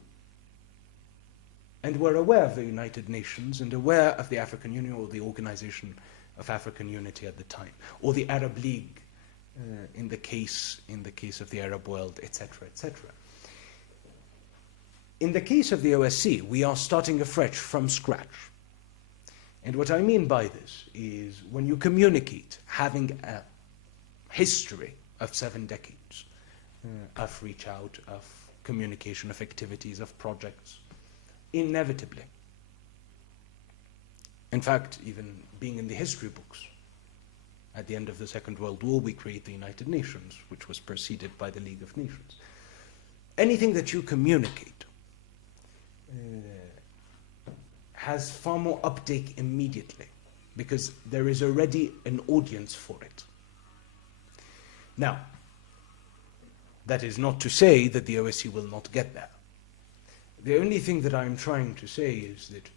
and were aware of the United Nations and aware of the African Union or the Organization of African Unity at the time, or the Arab League in the case of the Arab world, etc., etc. In the case of the OSCE, we are starting afresh from scratch. And what I mean by this is when you communicate, having a history of 7 decades of reach out, of communication, of activities, of projects, inevitably. In fact, even being in the history books, at the end of the Second World War, we create the United Nations, which was preceded by the League of Nations. Anything that you communicate has far more uptake immediately because there is already an audience for it. Now, that is not to say that the OSCE will not get there. The only thing that I'm trying to say is that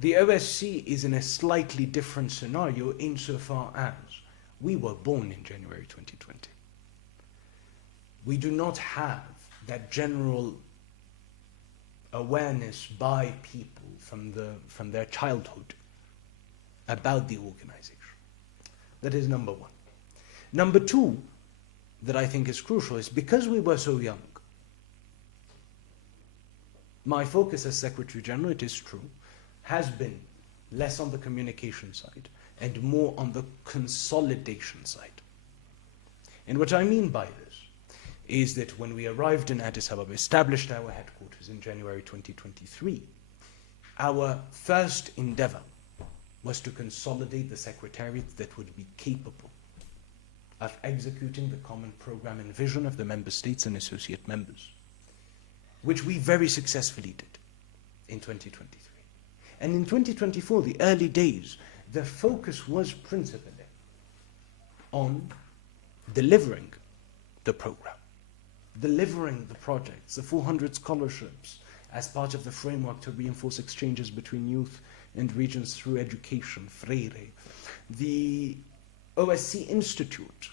the OSCE is in a slightly different scenario insofar as we were born in January 2020. We do not have that general awareness by people from their childhood about the organization. That is number one. Number two, that I think is crucial, is because we were so young, my focus as Secretary General, it is true, has been less on the communication side and more on the consolidation side. And what I mean by this is that when we arrived in Addis Ababa, established our headquarters in January 2023, our first endeavor was to consolidate the secretariat that would be capable of executing the common program and vision of the member states and associate members, which we very successfully did in 2023. And in 2024, the early days, the focus was principally on delivering the program, delivering the projects, the 400 scholarships as part of the framework to reinforce exchanges between youth and regions through education, Freire, the OSCE Institute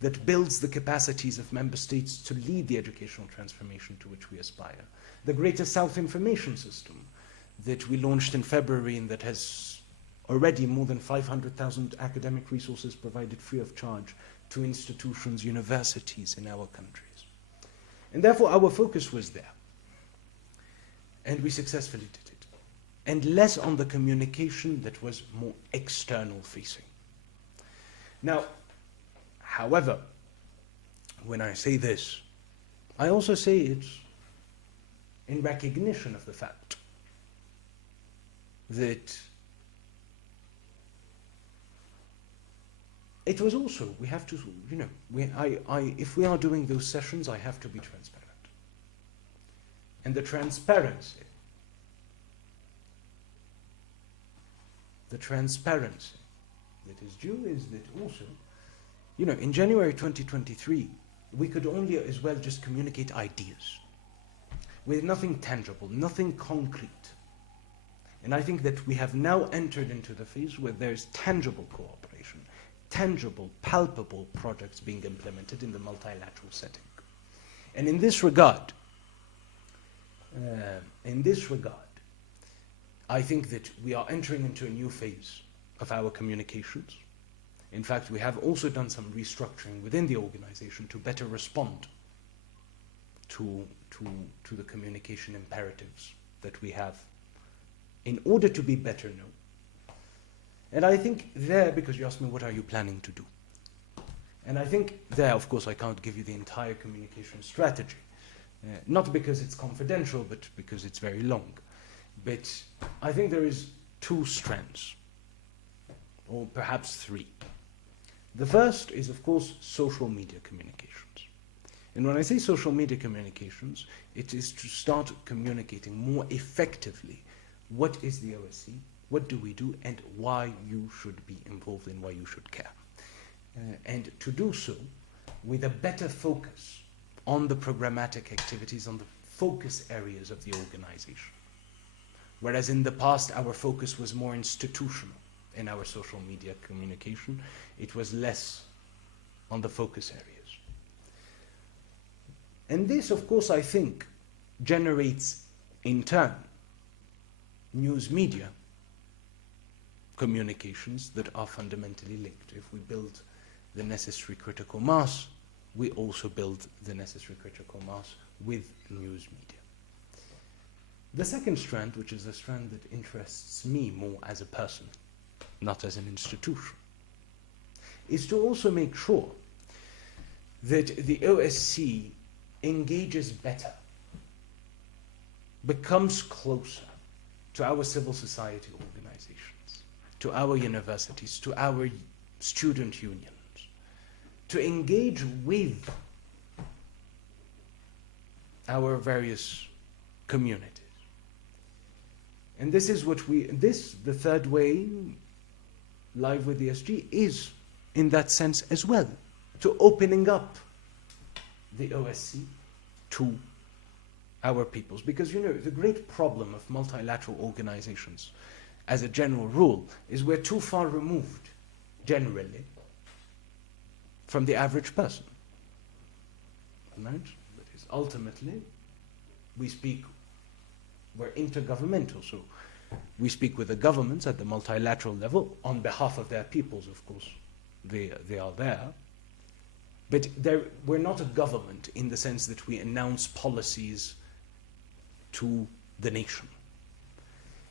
that builds the capacities of member states to lead the educational transformation to which we aspire, the Greater South Information System that we launched in February and that has already more than 500,000 academic resources provided free of charge to institutions, universities in our countries. And therefore our focus was there. And we successfully did it. And less on the communication that was more external facing. Now, however, when I say this, I also say it in recognition of the fact that it was also, we have to, if we are doing those sessions, I have to be transparent. And the transparency that is due is that also, in January 2023, we could only as well just communicate ideas with nothing tangible, nothing concrete. And I think that we have now entered into the phase where there's tangible cooperation, tangible, palpable projects being implemented in the multilateral setting. And in this regard, I think that we are entering into a new phase of our communications. In fact, we have also done some restructuring within the organization to better respond to the communication imperatives that we have in order to be better known. And I think there, because you asked me what are you planning to do? And I think there, of course, I can't give you the entire communication strategy. Not because it's confidential, but because it's very long. But I think there is two strands, or perhaps three. The first is, of course, social media communications. And when I say social media communications, it is to start communicating more effectively what is the OSCE, what do we do, and why you should be involved and why you should care. And to do so with a better focus on the programmatic activities, on the focus areas of the organization. Whereas in the past, our focus was more institutional in our social media communication. It was less on the focus areas. And this, of course, I think, generates, in turn, news media communications that are fundamentally linked. If we build the necessary critical mass, we also build the necessary critical mass with news media. The second strand, which is the strand that interests me more as a person, not as an institution, is to also make sure that the OSCE engages better, becomes closer to our civil society organizations, to our universities, to our student unions, to engage with our various communities. And this is what the third way, Live with the SG, is in that sense as well, to opening up the OSC to our peoples. Because, you know, the great problem of multilateral organizations, as a general rule, is we're too far removed, generally, from the average person. Right? That is, ultimately, we're intergovernmental, so we speak with the governments at the multilateral level on behalf of their peoples, of course. They are there. But we're not a government in the sense that we announce policies to the nation.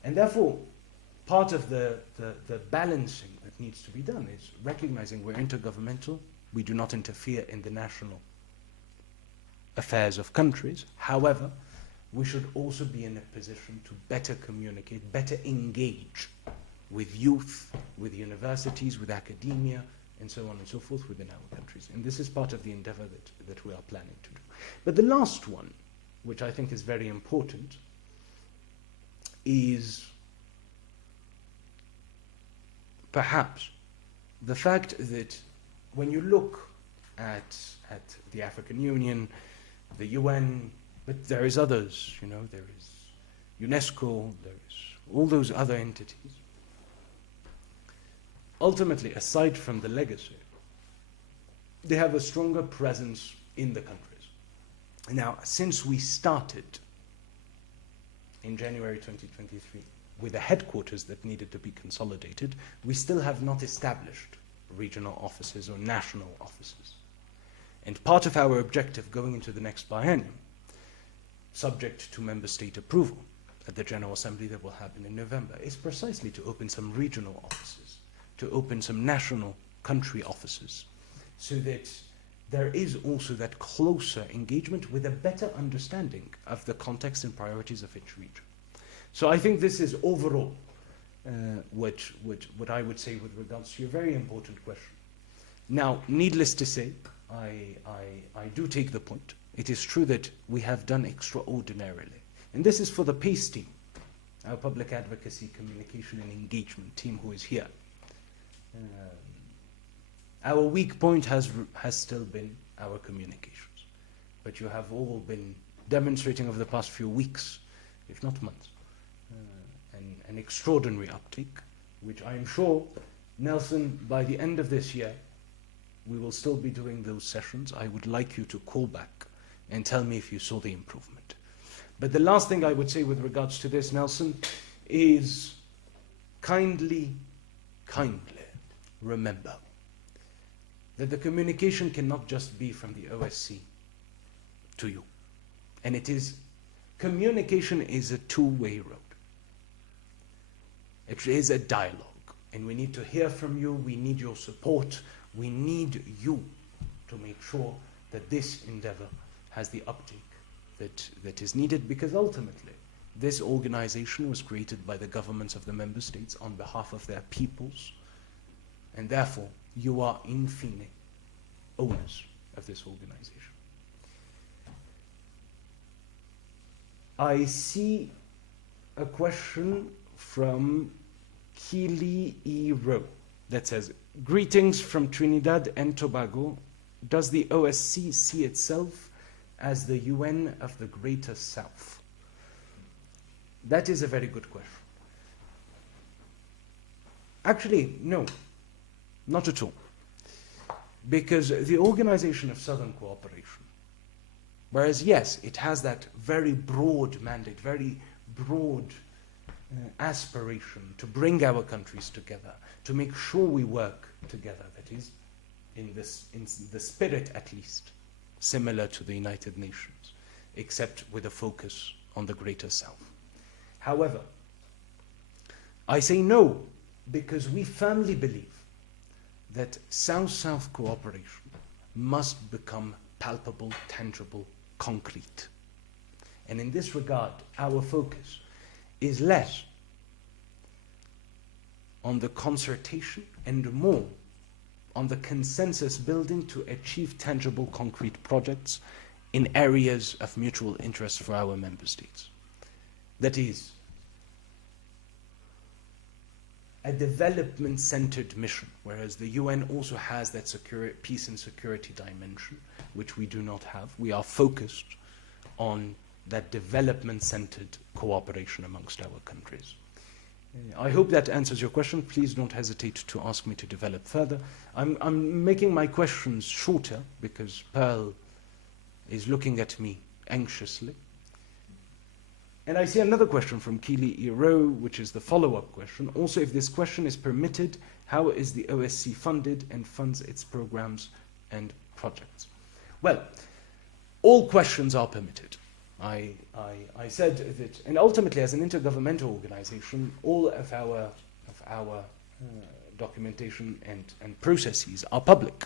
And therefore, part of the balancing that needs to be done is recognizing we're intergovernmental, we do not interfere in the national affairs of countries. However, we should also be in a position to better communicate, better engage with youth, with universities, with academia, and so on and so forth within our countries. And this is part of the endeavor that we are planning to do. But the last one, which I think is very important, is perhaps the fact that when you look at the African Union, the UN, but there is others, you know, there is UNESCO, there is all those other entities. Ultimately, aside from the legacy, they have a stronger presence in the countries. Now, since we started in January 2023 with the headquarters that needed to be consolidated, we still have not established regional offices or national offices. And part of our objective going into the next biennium, subject to member state approval at the General Assembly that will happen in November, is precisely to open some regional offices, to open some national country offices, so that there is also that closer engagement with a better understanding of the context and priorities of each region. So I think this is overall what I would say with regards to your very important question. Now, needless to say, I do take the point. It is true that we have done extraordinarily. And this is for the PACE team, our public advocacy, communication and engagement team who is here. Our weak point has still been our communications. But you have all been demonstrating over the past few weeks, if not months, an extraordinary uptake, which I am sure, Nelson, by the end of this year, we will still be doing those sessions. I would like you to call back and tell me if you saw the improvement. But the last thing I would say with regards to this, Nelson, is kindly remember that the communication cannot just be from the OSC to you. And communication is a two-way road. It is a dialogue. And we need to hear from you, we need your support, we need you to make sure that this endeavor has the uptake that is needed, because ultimately this organization was created by the governments of the member states on behalf of their peoples, and therefore you are in fine owners of this organization. I see a question from Keely E. Rowe that says, greetings from Trinidad and Tobago. Does the OSC see itself as the UN of the Greater South? That is a very good question. Actually, no, not at all. Because the Organization of Southern Cooperation, whereas yes, it has that very broad mandate, very broad aspiration to bring our countries together, to make sure we work together, that is, in the spirit at least, similar to the United Nations, except with a focus on the Greater South. However, I say no, because we firmly believe that South-South cooperation must become palpable, tangible, concrete. And in this regard, our focus is less on the concertation and more on the consensus building to achieve tangible, concrete projects in areas of mutual interest for our member states. That is, a development-centered mission, whereas the UN also has that peace and security dimension, which we do not have. We are focused on that development-centered cooperation amongst our countries. I hope that answers your question. Please don't hesitate to ask me to develop further. I'm making my questions shorter because Pearl is looking at me anxiously. And I see another question from Keely Iro, which is the follow-up question. Also, if this question is permitted, how is the OSC funded and funds its programs and projects? Well, all questions are permitted. I said that, and ultimately, as an intergovernmental organization, all of our documentation and processes are public.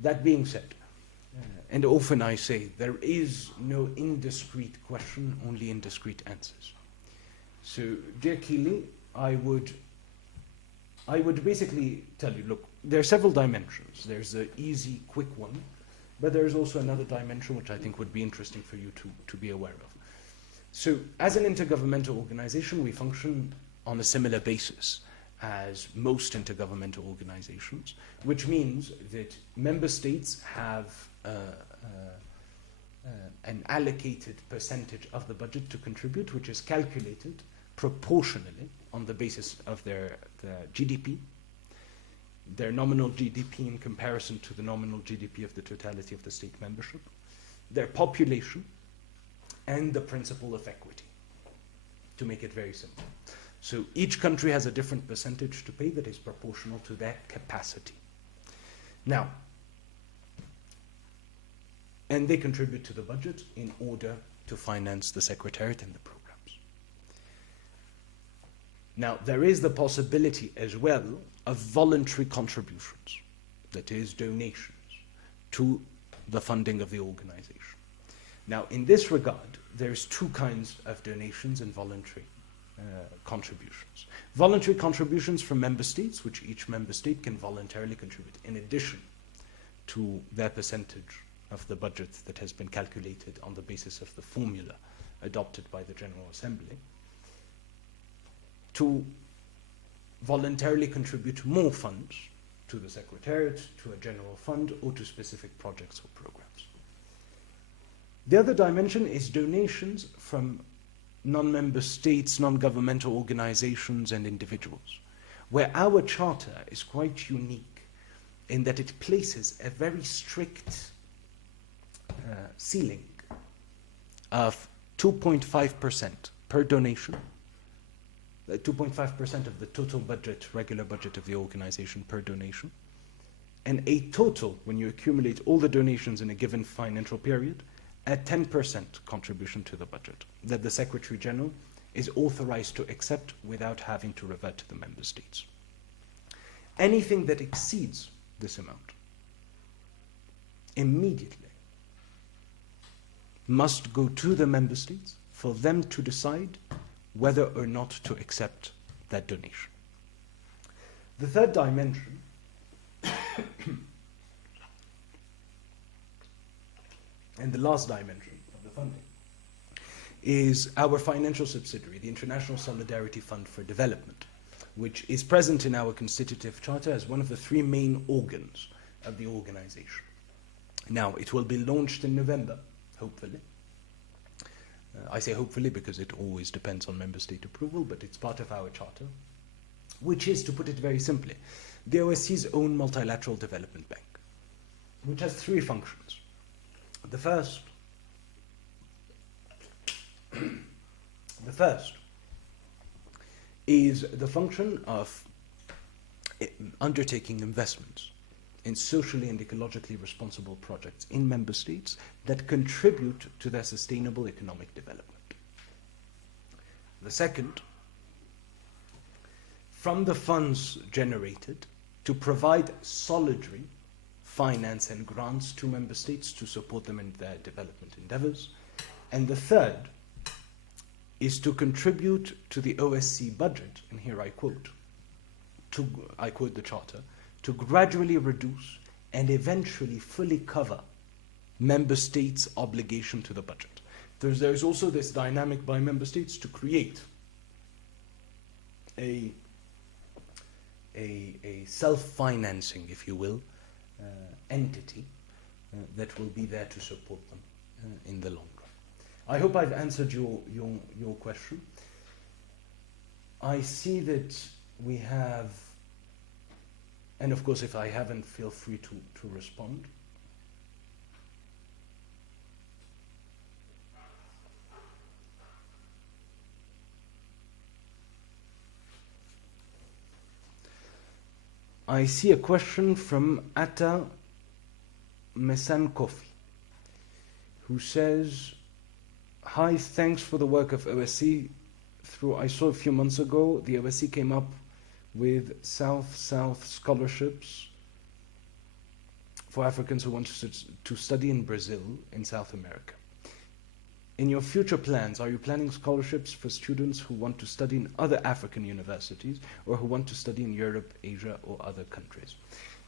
That being said, and often I say, there is no indiscreet question, only indiscreet answers. So, dear Keely, I would basically tell you, look, there are several dimensions. There's the easy, quick one, but there's also another dimension which I think would be interesting for you to be aware of. So, as an intergovernmental organization, we function on a similar basis as most intergovernmental organizations, which means that member states have an allocated percentage of the budget to contribute, which is calculated proportionally on the basis of their GDP, their nominal GDP in comparison to the nominal GDP of the totality of the state membership, their population, and the principle of equity, to make it very simple. So each country has a different percentage to pay that is proportional to their capacity. Now, and they contribute to the budget in order to finance the secretariat and the programs. Now, there is the possibility as well of voluntary contributions, that is, donations, to the funding of the organization. Now, in this regard, there's two kinds of donations and voluntary contributions. Voluntary contributions from member states, which each member state can voluntarily contribute in addition to their percentage of the budget that has been calculated on the basis of the formula adopted by the General Assembly, to voluntarily contribute more funds to the Secretariat, to a general fund, or to specific projects or programs. The other dimension is donations from non-member states, non-governmental organizations, and individuals, where our charter is quite unique in that it places a very strict ceiling of 2.5% per donation, 2.5% of the total budget, regular budget of the organization per donation, and a total, when you accumulate all the donations in a given financial period, a 10% contribution to the budget that the Secretary General is authorized to accept without having to revert to the member states. Anything that exceeds this amount immediately must go to the member states for them to decide whether or not to accept that donation. The third dimension and the last dimension of the funding is our financial subsidiary, the International Solidarity Fund for Development, which is present in our constitutive charter as one of the three main organs of the organization. Now, it will be launched in November, hopefully. I say hopefully because it always depends on member state approval, but it's part of our charter, which is, to put it very simply, the OSCE's own multilateral development bank, which has three functions. The first is the function of undertaking investments in socially and ecologically responsible projects in member states that contribute to their sustainable economic development. The second, from the funds generated, to provide solidary finance and grants to member states to support them in their development endeavors. And the third is to contribute to the OSCE budget, and here I quote the charter, to gradually reduce and eventually fully cover member states' obligation to the budget. There's also this dynamic by member states to create a self-financing, if you will, entity that will be there to support them in the long run. I hope I've answered your question. I see that we have, and of course if I haven't, feel free to respond. I see a question from Atta Mesan Kofi, who says, hi, thanks for the work of OSC. I saw a few months ago, the OSC came up with South-South scholarships for Africans who want to study in Brazil, in South America. In your future plans, are you planning scholarships for students who want to study in other African universities or who want to study in Europe, Asia, or other countries?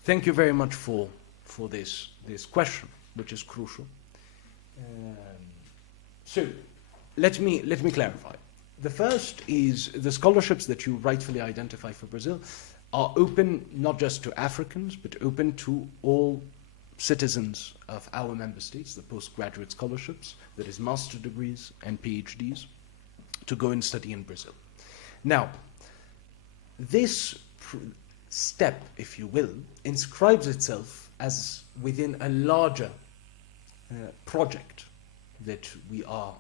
Thank you very much for this question, which is crucial. So, let me clarify. The first is the scholarships that you rightfully identify for Brazil are open not just to Africans, but open to all citizens of our member states, the postgraduate scholarships, that is master degrees and PhDs, to go and study in Brazil. Now, this step, if you will, inscribes itself as within a larger project that we are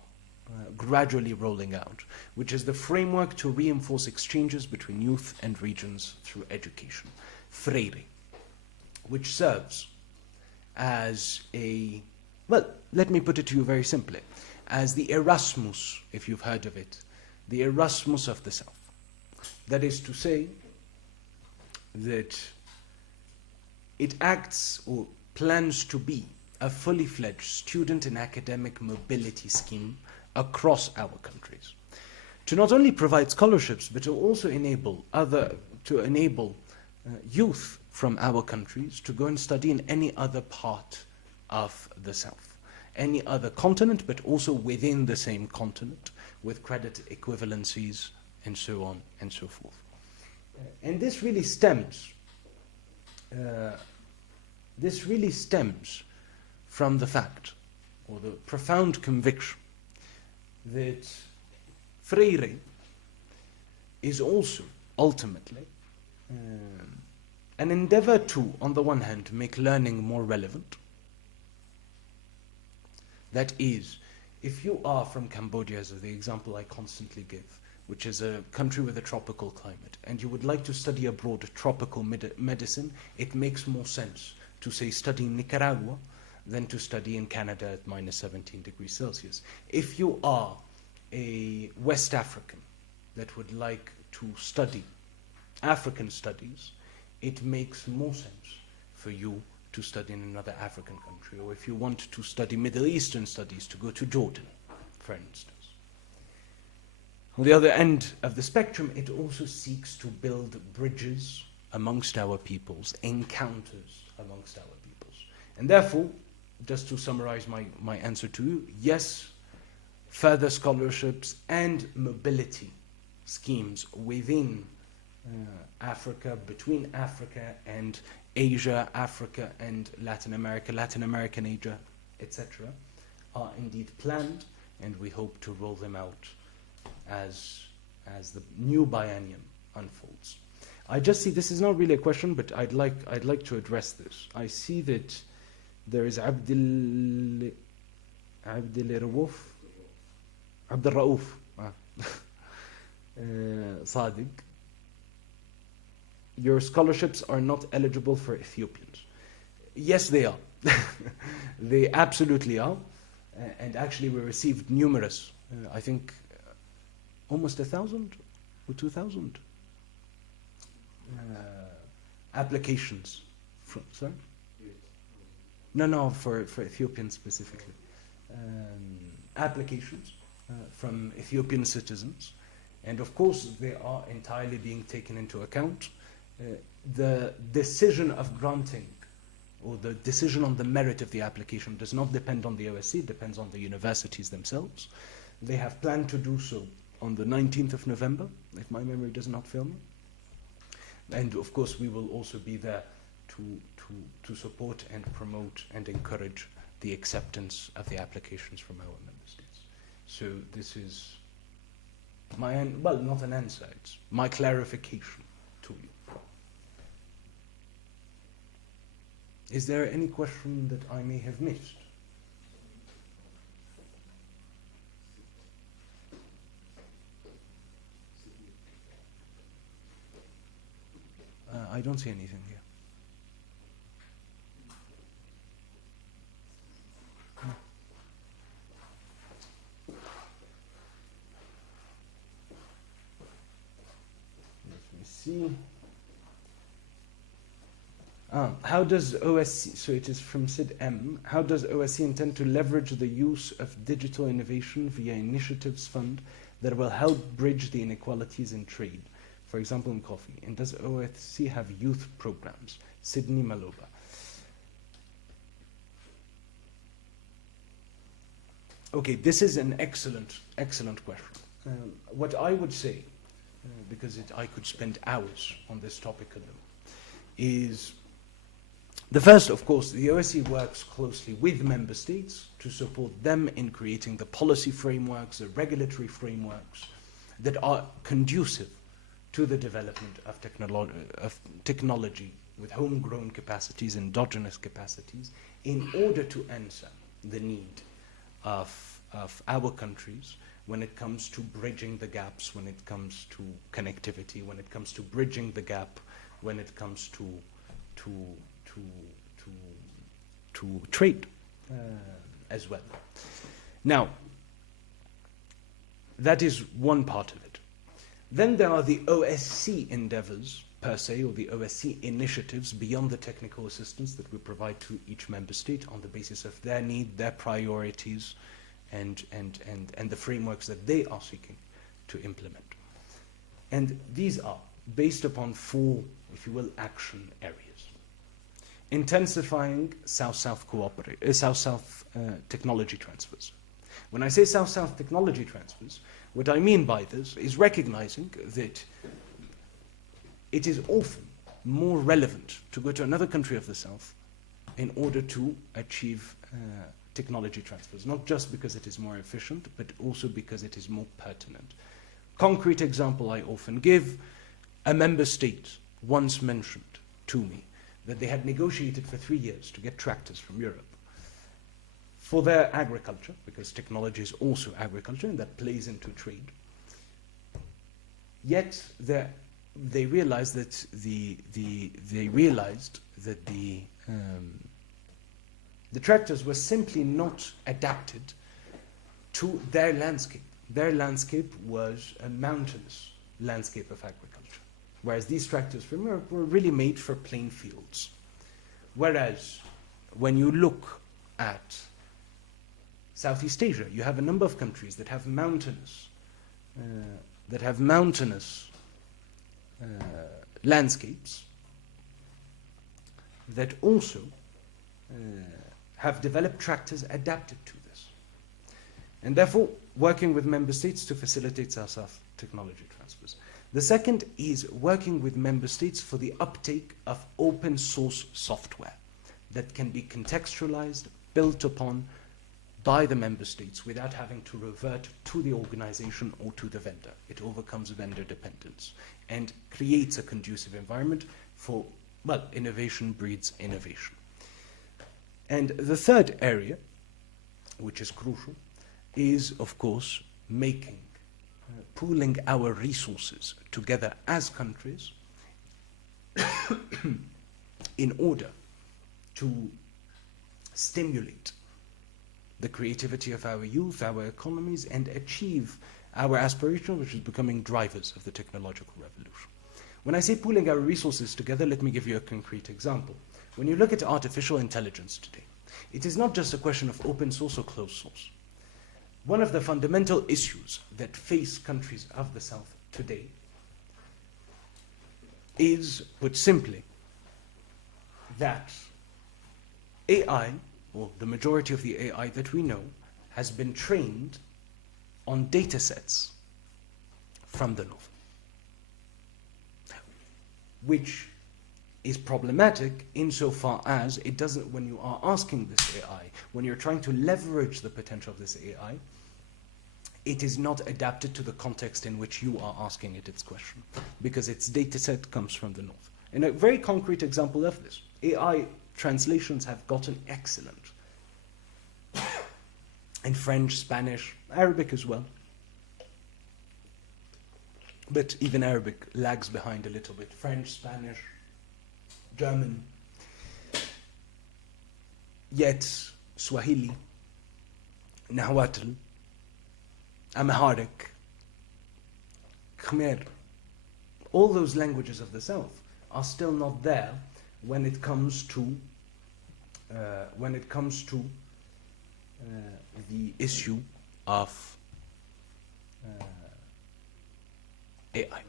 gradually rolling out, which is the framework to reinforce exchanges between youth and regions through education, Freire, which serves as let me put it to you very simply, as the Erasmus, if you've heard of it, the Erasmus of the South. That is to say that it acts or plans to be a fully fledged student and academic mobility scheme across our countries, to not only provide scholarships, but to also enable youth from our countries to go and study in any other part of the South, any other continent, but also within the same continent, with credit equivalencies and so on and so forth. And this really stems from the fact, or the profound conviction, that Freire is also ultimately an endeavor to, on the one hand, make learning more relevant. That is, if you are from Cambodia, as the example I constantly give, which is a country with a tropical climate, and you would like to study abroad tropical medicine, it makes more sense to, say, study in Nicaragua than to study in Canada at minus 17 degrees Celsius. If you are a West African that would like to study African studies, it makes more sense for you to study in another African country. Or if you want to study Middle Eastern studies, to go to Jordan, for instance. On the other end of the spectrum, it also seeks to build bridges amongst our peoples, encounters amongst our peoples. And therefore, just to summarize my answer to you, yes, further scholarships and mobility schemes within Africa, between Africa and Asia, Africa and Latin America, Latin American Asia, etc., are indeed planned, and we hope to roll them out as the new biennium unfolds. I just see, this is not really a question, but I'd like to address this. I see that there is Abdul Rauf Sadiq. Your scholarships are not eligible for Ethiopians. Yes, they are. They absolutely are. And actually we received numerous, I think almost 1,000 or 2,000 applications. Sorry? No, for Ethiopians specifically. Applications from Ethiopian citizens. And of course, they are entirely being taken into account. The decision of granting, or the decision on the merit of the application, does not depend on the OSC, it depends on the universities themselves. They have planned to do so on the 19th of November, if my memory does not fail me. And of course, we will also be there to support and promote and encourage the acceptance of the applications from our member states. So this is my, well, not an answer, it's my clarification to you. Is there any question that I may have missed? I don't see anything here. Let me see. How does OSC, so it is from Sid M, how does OSC intend to leverage the use of digital innovation via initiatives fund that will help bridge the inequalities in trade? For example, in coffee. And does OSC have youth programs? Sydney Maloba. Okay, this is an excellent question. What I would say, because I could spend hours on this topic alone, is the first, of course, the OSCE works closely with member states to support them in creating the policy frameworks, the regulatory frameworks that are conducive to the development of technology with homegrown capacities, endogenous capacities, in order to answer the need of our countries when it comes to bridging the gaps, when it comes to connectivity, when it comes to bridging the gap, when it comes to trade as well. Now, that is one part of it. Then there are the OSCE endeavors per se, or the OSCE initiatives beyond the technical assistance that we provide to each member state on the basis of their need, their priorities, and the frameworks that they are seeking to implement. And these are based upon four, if you will, action areas. Intensifying South-South technology transfers. When I say South-South technology transfers, what I mean by this is recognizing that it is often more relevant to go to another country of the South in order to achieve technology transfers, not just because it is more efficient, but also because it is more pertinent. Concrete example I often give, a member state once mentioned to me that they had negotiated for 3 years to get tractors from Europe for their agriculture, because technology is also agriculture and that plays into trade. Yet they realized that the tractors were simply not adapted to their landscape. Their landscape was a mountainous landscape of agriculture, whereas these tractors from Europe were really made for plain fields. Whereas when you look at Southeast Asia, you have a number of countries that have mountainous landscapes that also have developed tractors adapted to this. And therefore, working with member states to facilitate South-South technology transfers. The second is working with member states for the uptake of open source software that can be contextualized, built upon by the member states without having to revert to the organization or to the vendor. It overcomes vendor dependence and creates a conducive environment for, well, innovation breeds innovation. And the third area, which is crucial, is, of course, pooling our resources together as countries in order to stimulate the creativity of our youth, our economies, and achieve our aspiration, which is becoming drivers of the technological revolution. When I say pooling our resources together, let me give you a concrete example. When you look at artificial intelligence today, it is not just a question of open source or closed source. One of the fundamental issues that face countries of the South today is, put simply, that AI, or the majority of the AI that we know, has been trained on data sets from the north, which is problematic insofar as it doesn't, when you are asking this AI, when you're trying to leverage the potential of this AI, it is not adapted to the context in which you are asking it its question, because its data set comes from the north. And a very concrete example of this, AI translations have gotten excellent in French, Spanish, Arabic as well. But even Arabic lags behind a little bit. French, Spanish, German. Yet Swahili, Nahuatl, Amharic, Khmer, all those languages of the south are still not there when it comes to the issue of AI.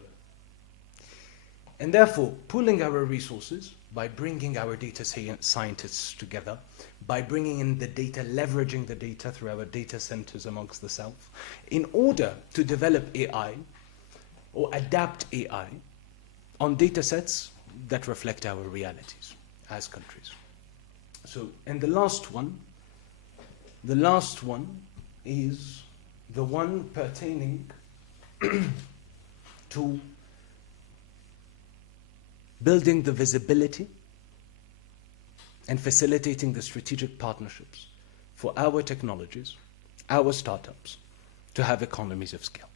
And therefore, pooling our resources by bringing our data scientists together, by bringing in the data, leveraging the data through our data centers amongst the South, in order to develop AI or adapt AI on data sets that reflect our realities as countries. So, and the last one is the one pertaining to building the visibility and facilitating the strategic partnerships for our technologies, our startups, to have economies of scale.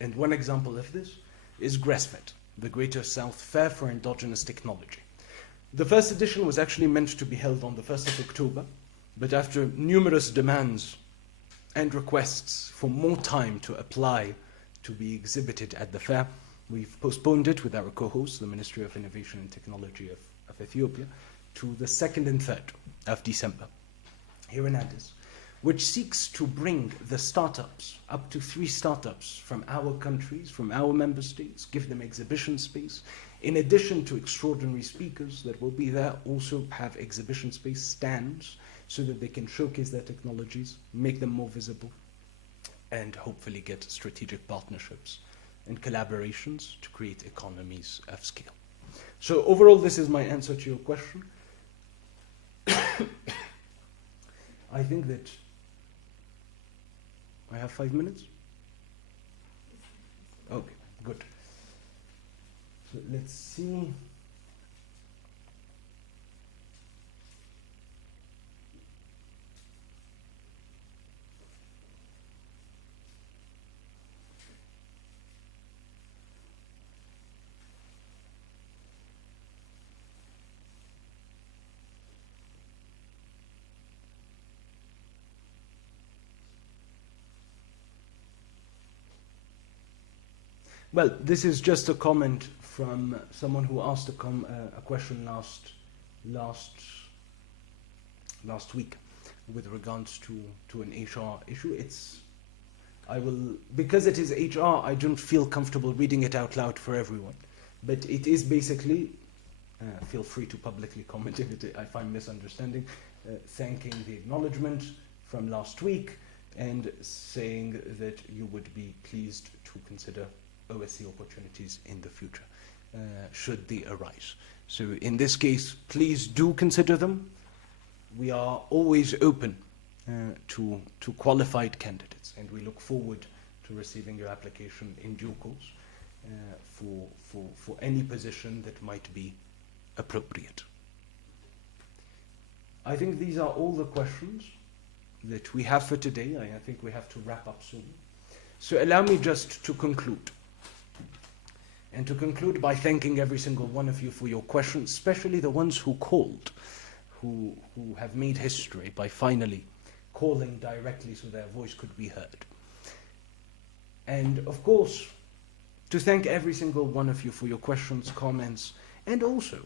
And one example of this is GRESFET, the Greater South Fair for Endogenous Technology. The first edition was actually meant to be held on the 1st of October, but after numerous demands and requests for more time to apply to be exhibited at the fair, we've postponed it with our co-host, the Ministry of Innovation and Technology of Ethiopia, to the 2nd and 3rd of December here in Addis, which seeks to bring the startups, up to 3 startups from our countries, from our member states, give them exhibition space. In addition to extraordinary speakers that will be there, also have exhibition space stands so that they can showcase their technologies, make them more visible, and hopefully get strategic partnerships and collaborations to create economies of scale. So overall, this is my answer to your question. I think that I have 5 minutes. Okay, good. So let's see. Well, this is just a comment from someone who asked a question last week with regards to an HR issue. Because it is HR, I don't feel comfortable reading it out loud for everyone. But it is basically, feel free to publicly comment if I find misunderstanding, thanking the acknowledgement from last week and saying that you would be pleased to consider OSCE opportunities in the future, should they arise. So in this case, please do consider them. We are always open to qualified candidates, and we look forward to receiving your application in due course for any position that might be appropriate. I think these are all the questions that we have for today. I think we have to wrap up soon. So allow me just to conclude. And to conclude by thanking every single one of you for your questions, especially the ones who called, who have made history by finally calling directly so their voice could be heard. And of course, to thank every single one of you for your questions, comments, and also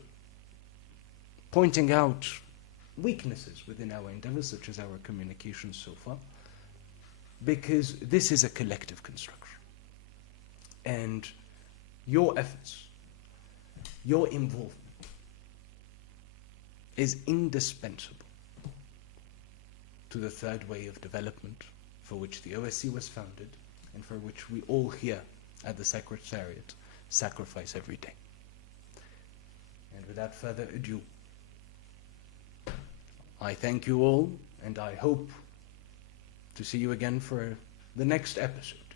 pointing out weaknesses within our endeavors, such as our communications so far, because this is a collective construction. And your efforts, your involvement is indispensable to the third way of development for which the OSCE was founded and for which we all here at the Secretariat sacrifice every day. And without further ado, I thank you all, and I hope to see you again for the next episode.